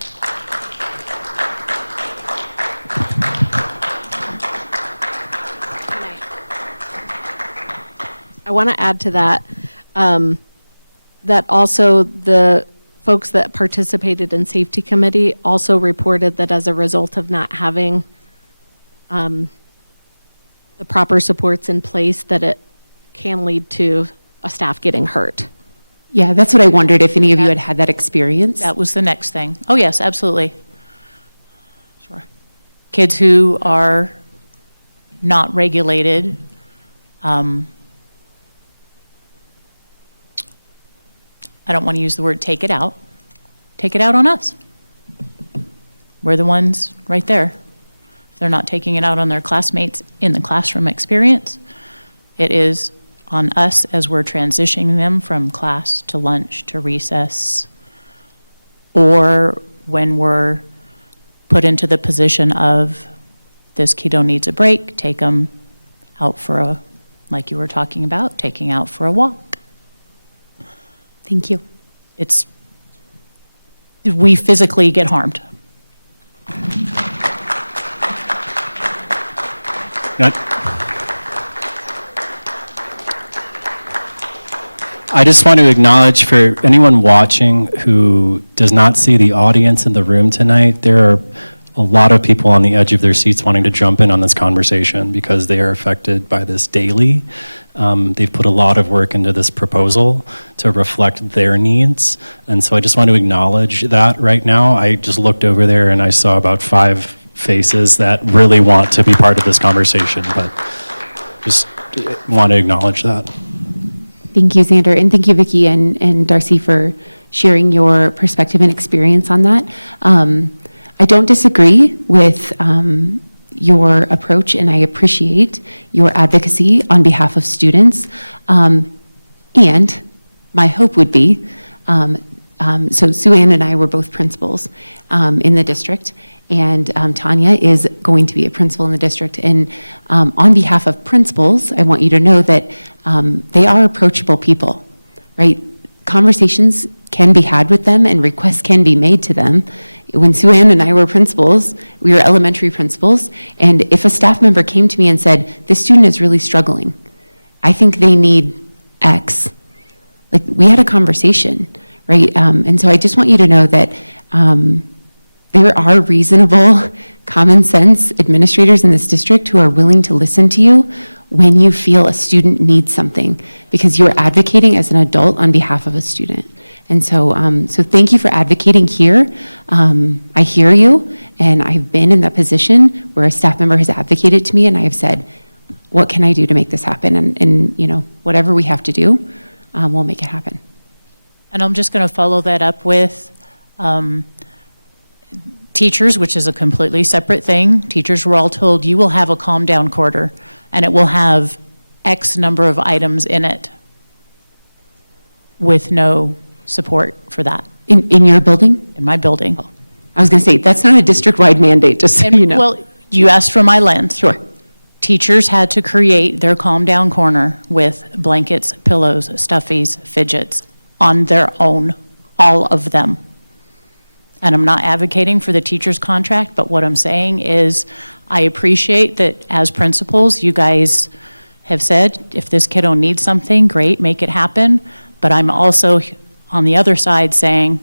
I want to add to that. that also the folks that participated in safety committee also reported that as a result of not having the proper supports in place, that it can lead to a staff getting hurt. Yeah, that's what I wondered, if any of you had had that experience. That was the next thing. Oh, yes, absolutely. Sure. Kids who are not regulated, I don't want to use the word take it out on us. We're the ones right there. If they're not taking it out on their classmates in the classroom experience, it is on us as we're transitioning them from class to lunch to recess, or when we're put into the position of this kiddo needs a break, take them out for a, like you were talking about, taking out for a walk. Thank you. It's, we physically get harmed. I just want to acknowledge for anyone watching who does not see the audience in the room tonight, there are a lot of people on the edge of their seats wanting to jump in on this conversation because they are affected by this daily. They've put a lot of work into this proposal to reflect their needs. And so I just want to acknowledge that right now. I just looked over there and I saw about 5 faces that really want to be part of this conversation, but just want to acknowledge that. Thank you, Xander, and thank you, Vicki and Darcy, for sharing your perspective and experience on that. I don't disagree with your approach, and I appreciate your advocacy on behalf of students. And my hope would be, so Sue Ann and I were both principals in the district, and Tanya is going to be a principal in the district. And on behalf of principals, I want you to know that they are approachable people, right? Conversations can be had with them and requests can be made to them. When Sue Ann and I were principals, we were elementary principals, and if a staff member came to me and said, this student is really struggling, I think they need X, like, we had a conversation, right? And so I just want you to know that there are reasonable, common sense administrators in this district who are willing to listen to you when you feel a student needs something, because you're advocating as an adult on behalf of a student. And so, so thank you for advocating here. I hear you, and I've been in that position where a staff member has advocated to me, and I have said, what can I do to make this happen? And you know, whatever we have to do, we'll make it happen. And I'm just going to follow that up with teachers, which is a completely separate thing. Teachers were all told, you will have a calm down quarter, and it will have X number of items in it with no support for that. In your building? In my building. I was going to say, that's not a district-wide mandate, just so you know. Well, you asked for my lens. Sure. Teachers had to create their calm down corner with blankets, pillows, stuffies, fidgets on their own, all of them. And I'm not advocating for the teacher's contract, but what I'm saying is I appreciate that as principals, you guys have said, if this kiddo needs something, great, make it happen. But I'm also on the other side saying,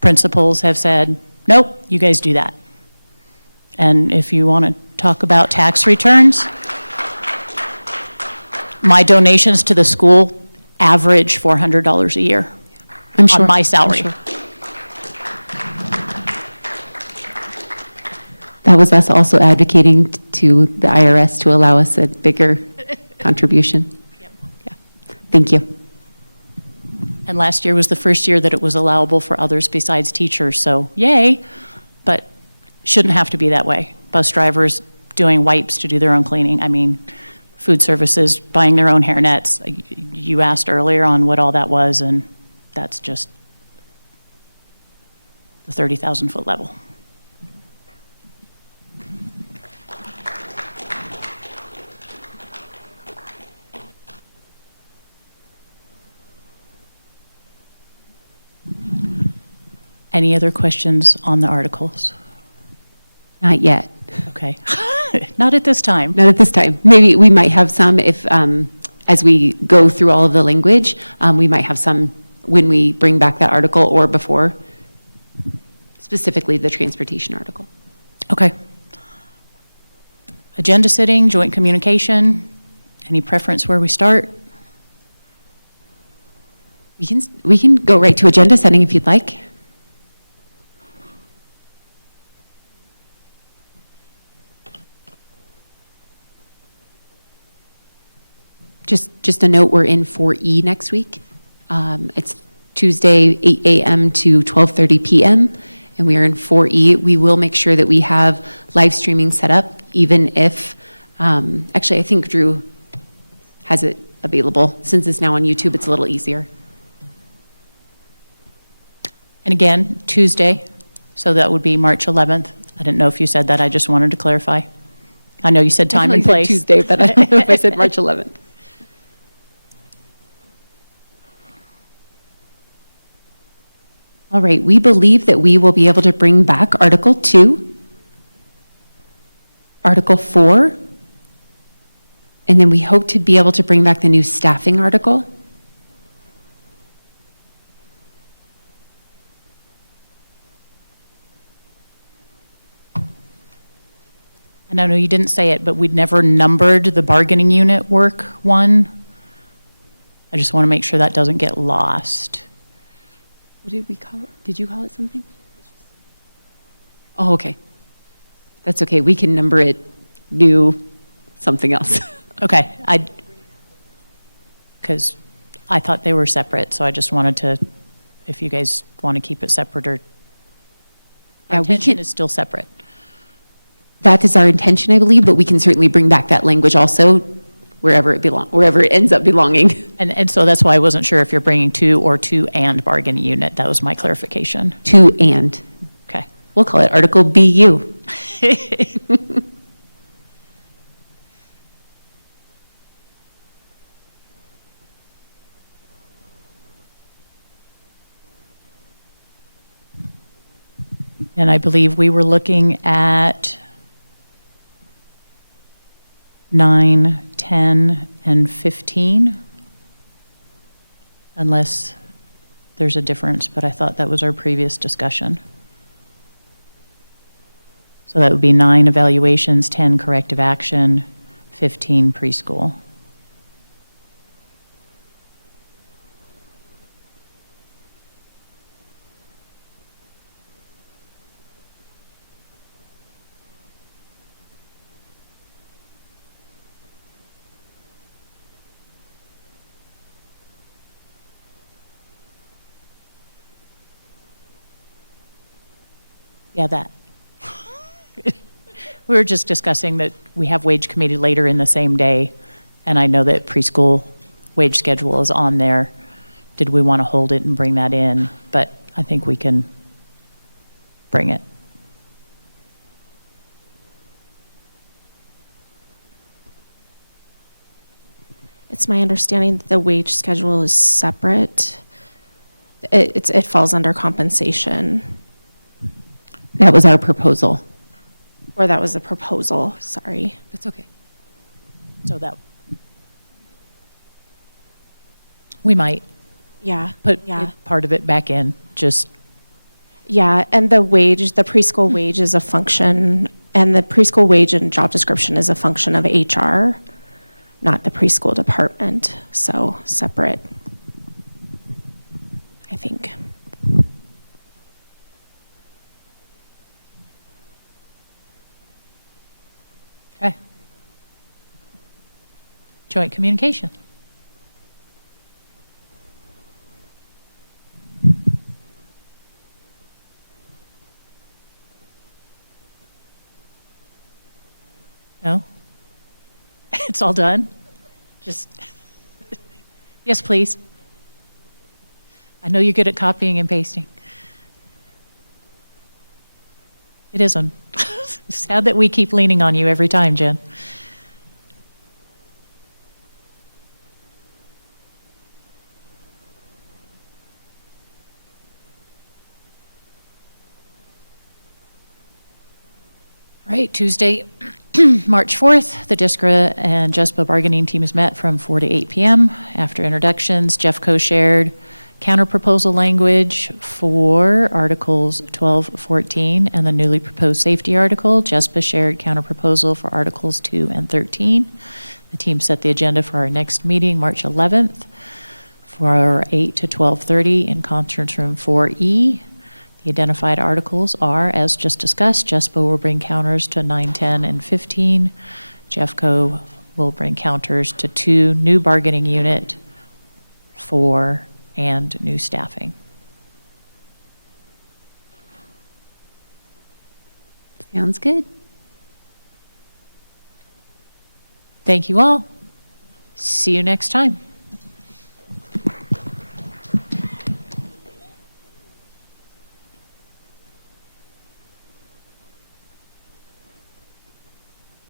principals have said, nope, you guys do that. And if you want to talk about tax returns, my donations to the school average $400 a year I'm sure. on my salary. I'm sure. That was us also advocating to the IRS to allow us a bigger contribution. Yep. Yeah. Thank you. And last year was the first year that it was allowable for others besides teachers, so yay, but shouldn't have to be that way. Bus drivers doing wipes to do their own cleaning. I mean, food services buying their own hairnets. You asked earlier on what all that was, and that's just the 30,000-foot level. Any other questions on the articles? Not yet. Okay. Not at this time. Not at this time. Maybe we might have some if as we go through all of the language, we might have some when we bring back that article or before, specifically the transportation article. Okay. Agenda setting, joint communication, any preference where we start? We can go right to agenda setting if you'd like. Just a note, we're in 4E next week. It's Tuesday, 8 a.m. to 12:30 p.m., and we are in 4E. We will make sure that we have live streaming set up, even if, actually, I think Drew has it available. Since it's now on YouTube, it's a little easier. And again, Tuesday, so that would be March 11th. I didn't know if you said that, I just wanted to clarify. I know you said time and Definitely place. said Tuesday, but I don't know if I said March 11th. All right, we believe that we will be able to bring back Article 2, Article 4, and then we hope to be able to bring back the new staffing article. And I know you didn't say it, but we'd never numbered the bargaining unit work one. I just want to make sure that doesn't get lost. What did we call it? Did you call it something? Oh, okay. That's okay. We can number it new something else. Okay, because I thought they were separate, so I just wanted to, if you guys want to keep it separate or, Yeah, our we intention can- is still separate. That is our intention, I believe, but we can certainly bring back that language also wherever it ends up belonging. And so that's why I wasn't sure if you're bringing two or two and bargaining unit. That was my clarification. To and. Okay. We'll call it Article BU. And I believe we were looking at 9, 10, and 15, unless there's a difference, but I thought that was our previous discussion. So that would be 9 evaluations, 10 corrective action, 15 preschool. Yeah, that. We were just discussing that we have wage committee later in the same day, and I know that preschool wage schedule is on there. Did we want to hold it and bring that in? But I think we can bring it. It's my understanding that the wage schedule is separate. It falls under compensation, That was our proposal. or that was the proposal, sorry. That's okay. So that, we might Yeah. put Yeah. part of it back in, just, Yeah, and the wage, the preschool wage is a function, and the preschool wage and job description is a function of HR, not the preschool department, so separate, I think. okay. Joint communication. No? It's all done? Just, yes, please. I know you're good at copying and pasting. It isn't. Sad that we keep leaning on you every time, Jen. All right, Tuesday, March 4th, the DISCRA and JESPA bargaining teams met from 4 to 8 p.m. After introductions, Jeffco shared counterproposal language for Articles 12, 14, and the newly proposed safety article. JESPA shared counterproposal for Articles 2 and 13. The team set the agenda for our next meeting, March 11th, for 8 to 12:30 in conference room 4E. The identified articles are, as just discussed, JESPA will bring counters to 9, 10, and 15. Jeffco will bring counters to 2 new bargaining unit, 4, and new staffing. Sounds good. Thank you all. See you next time.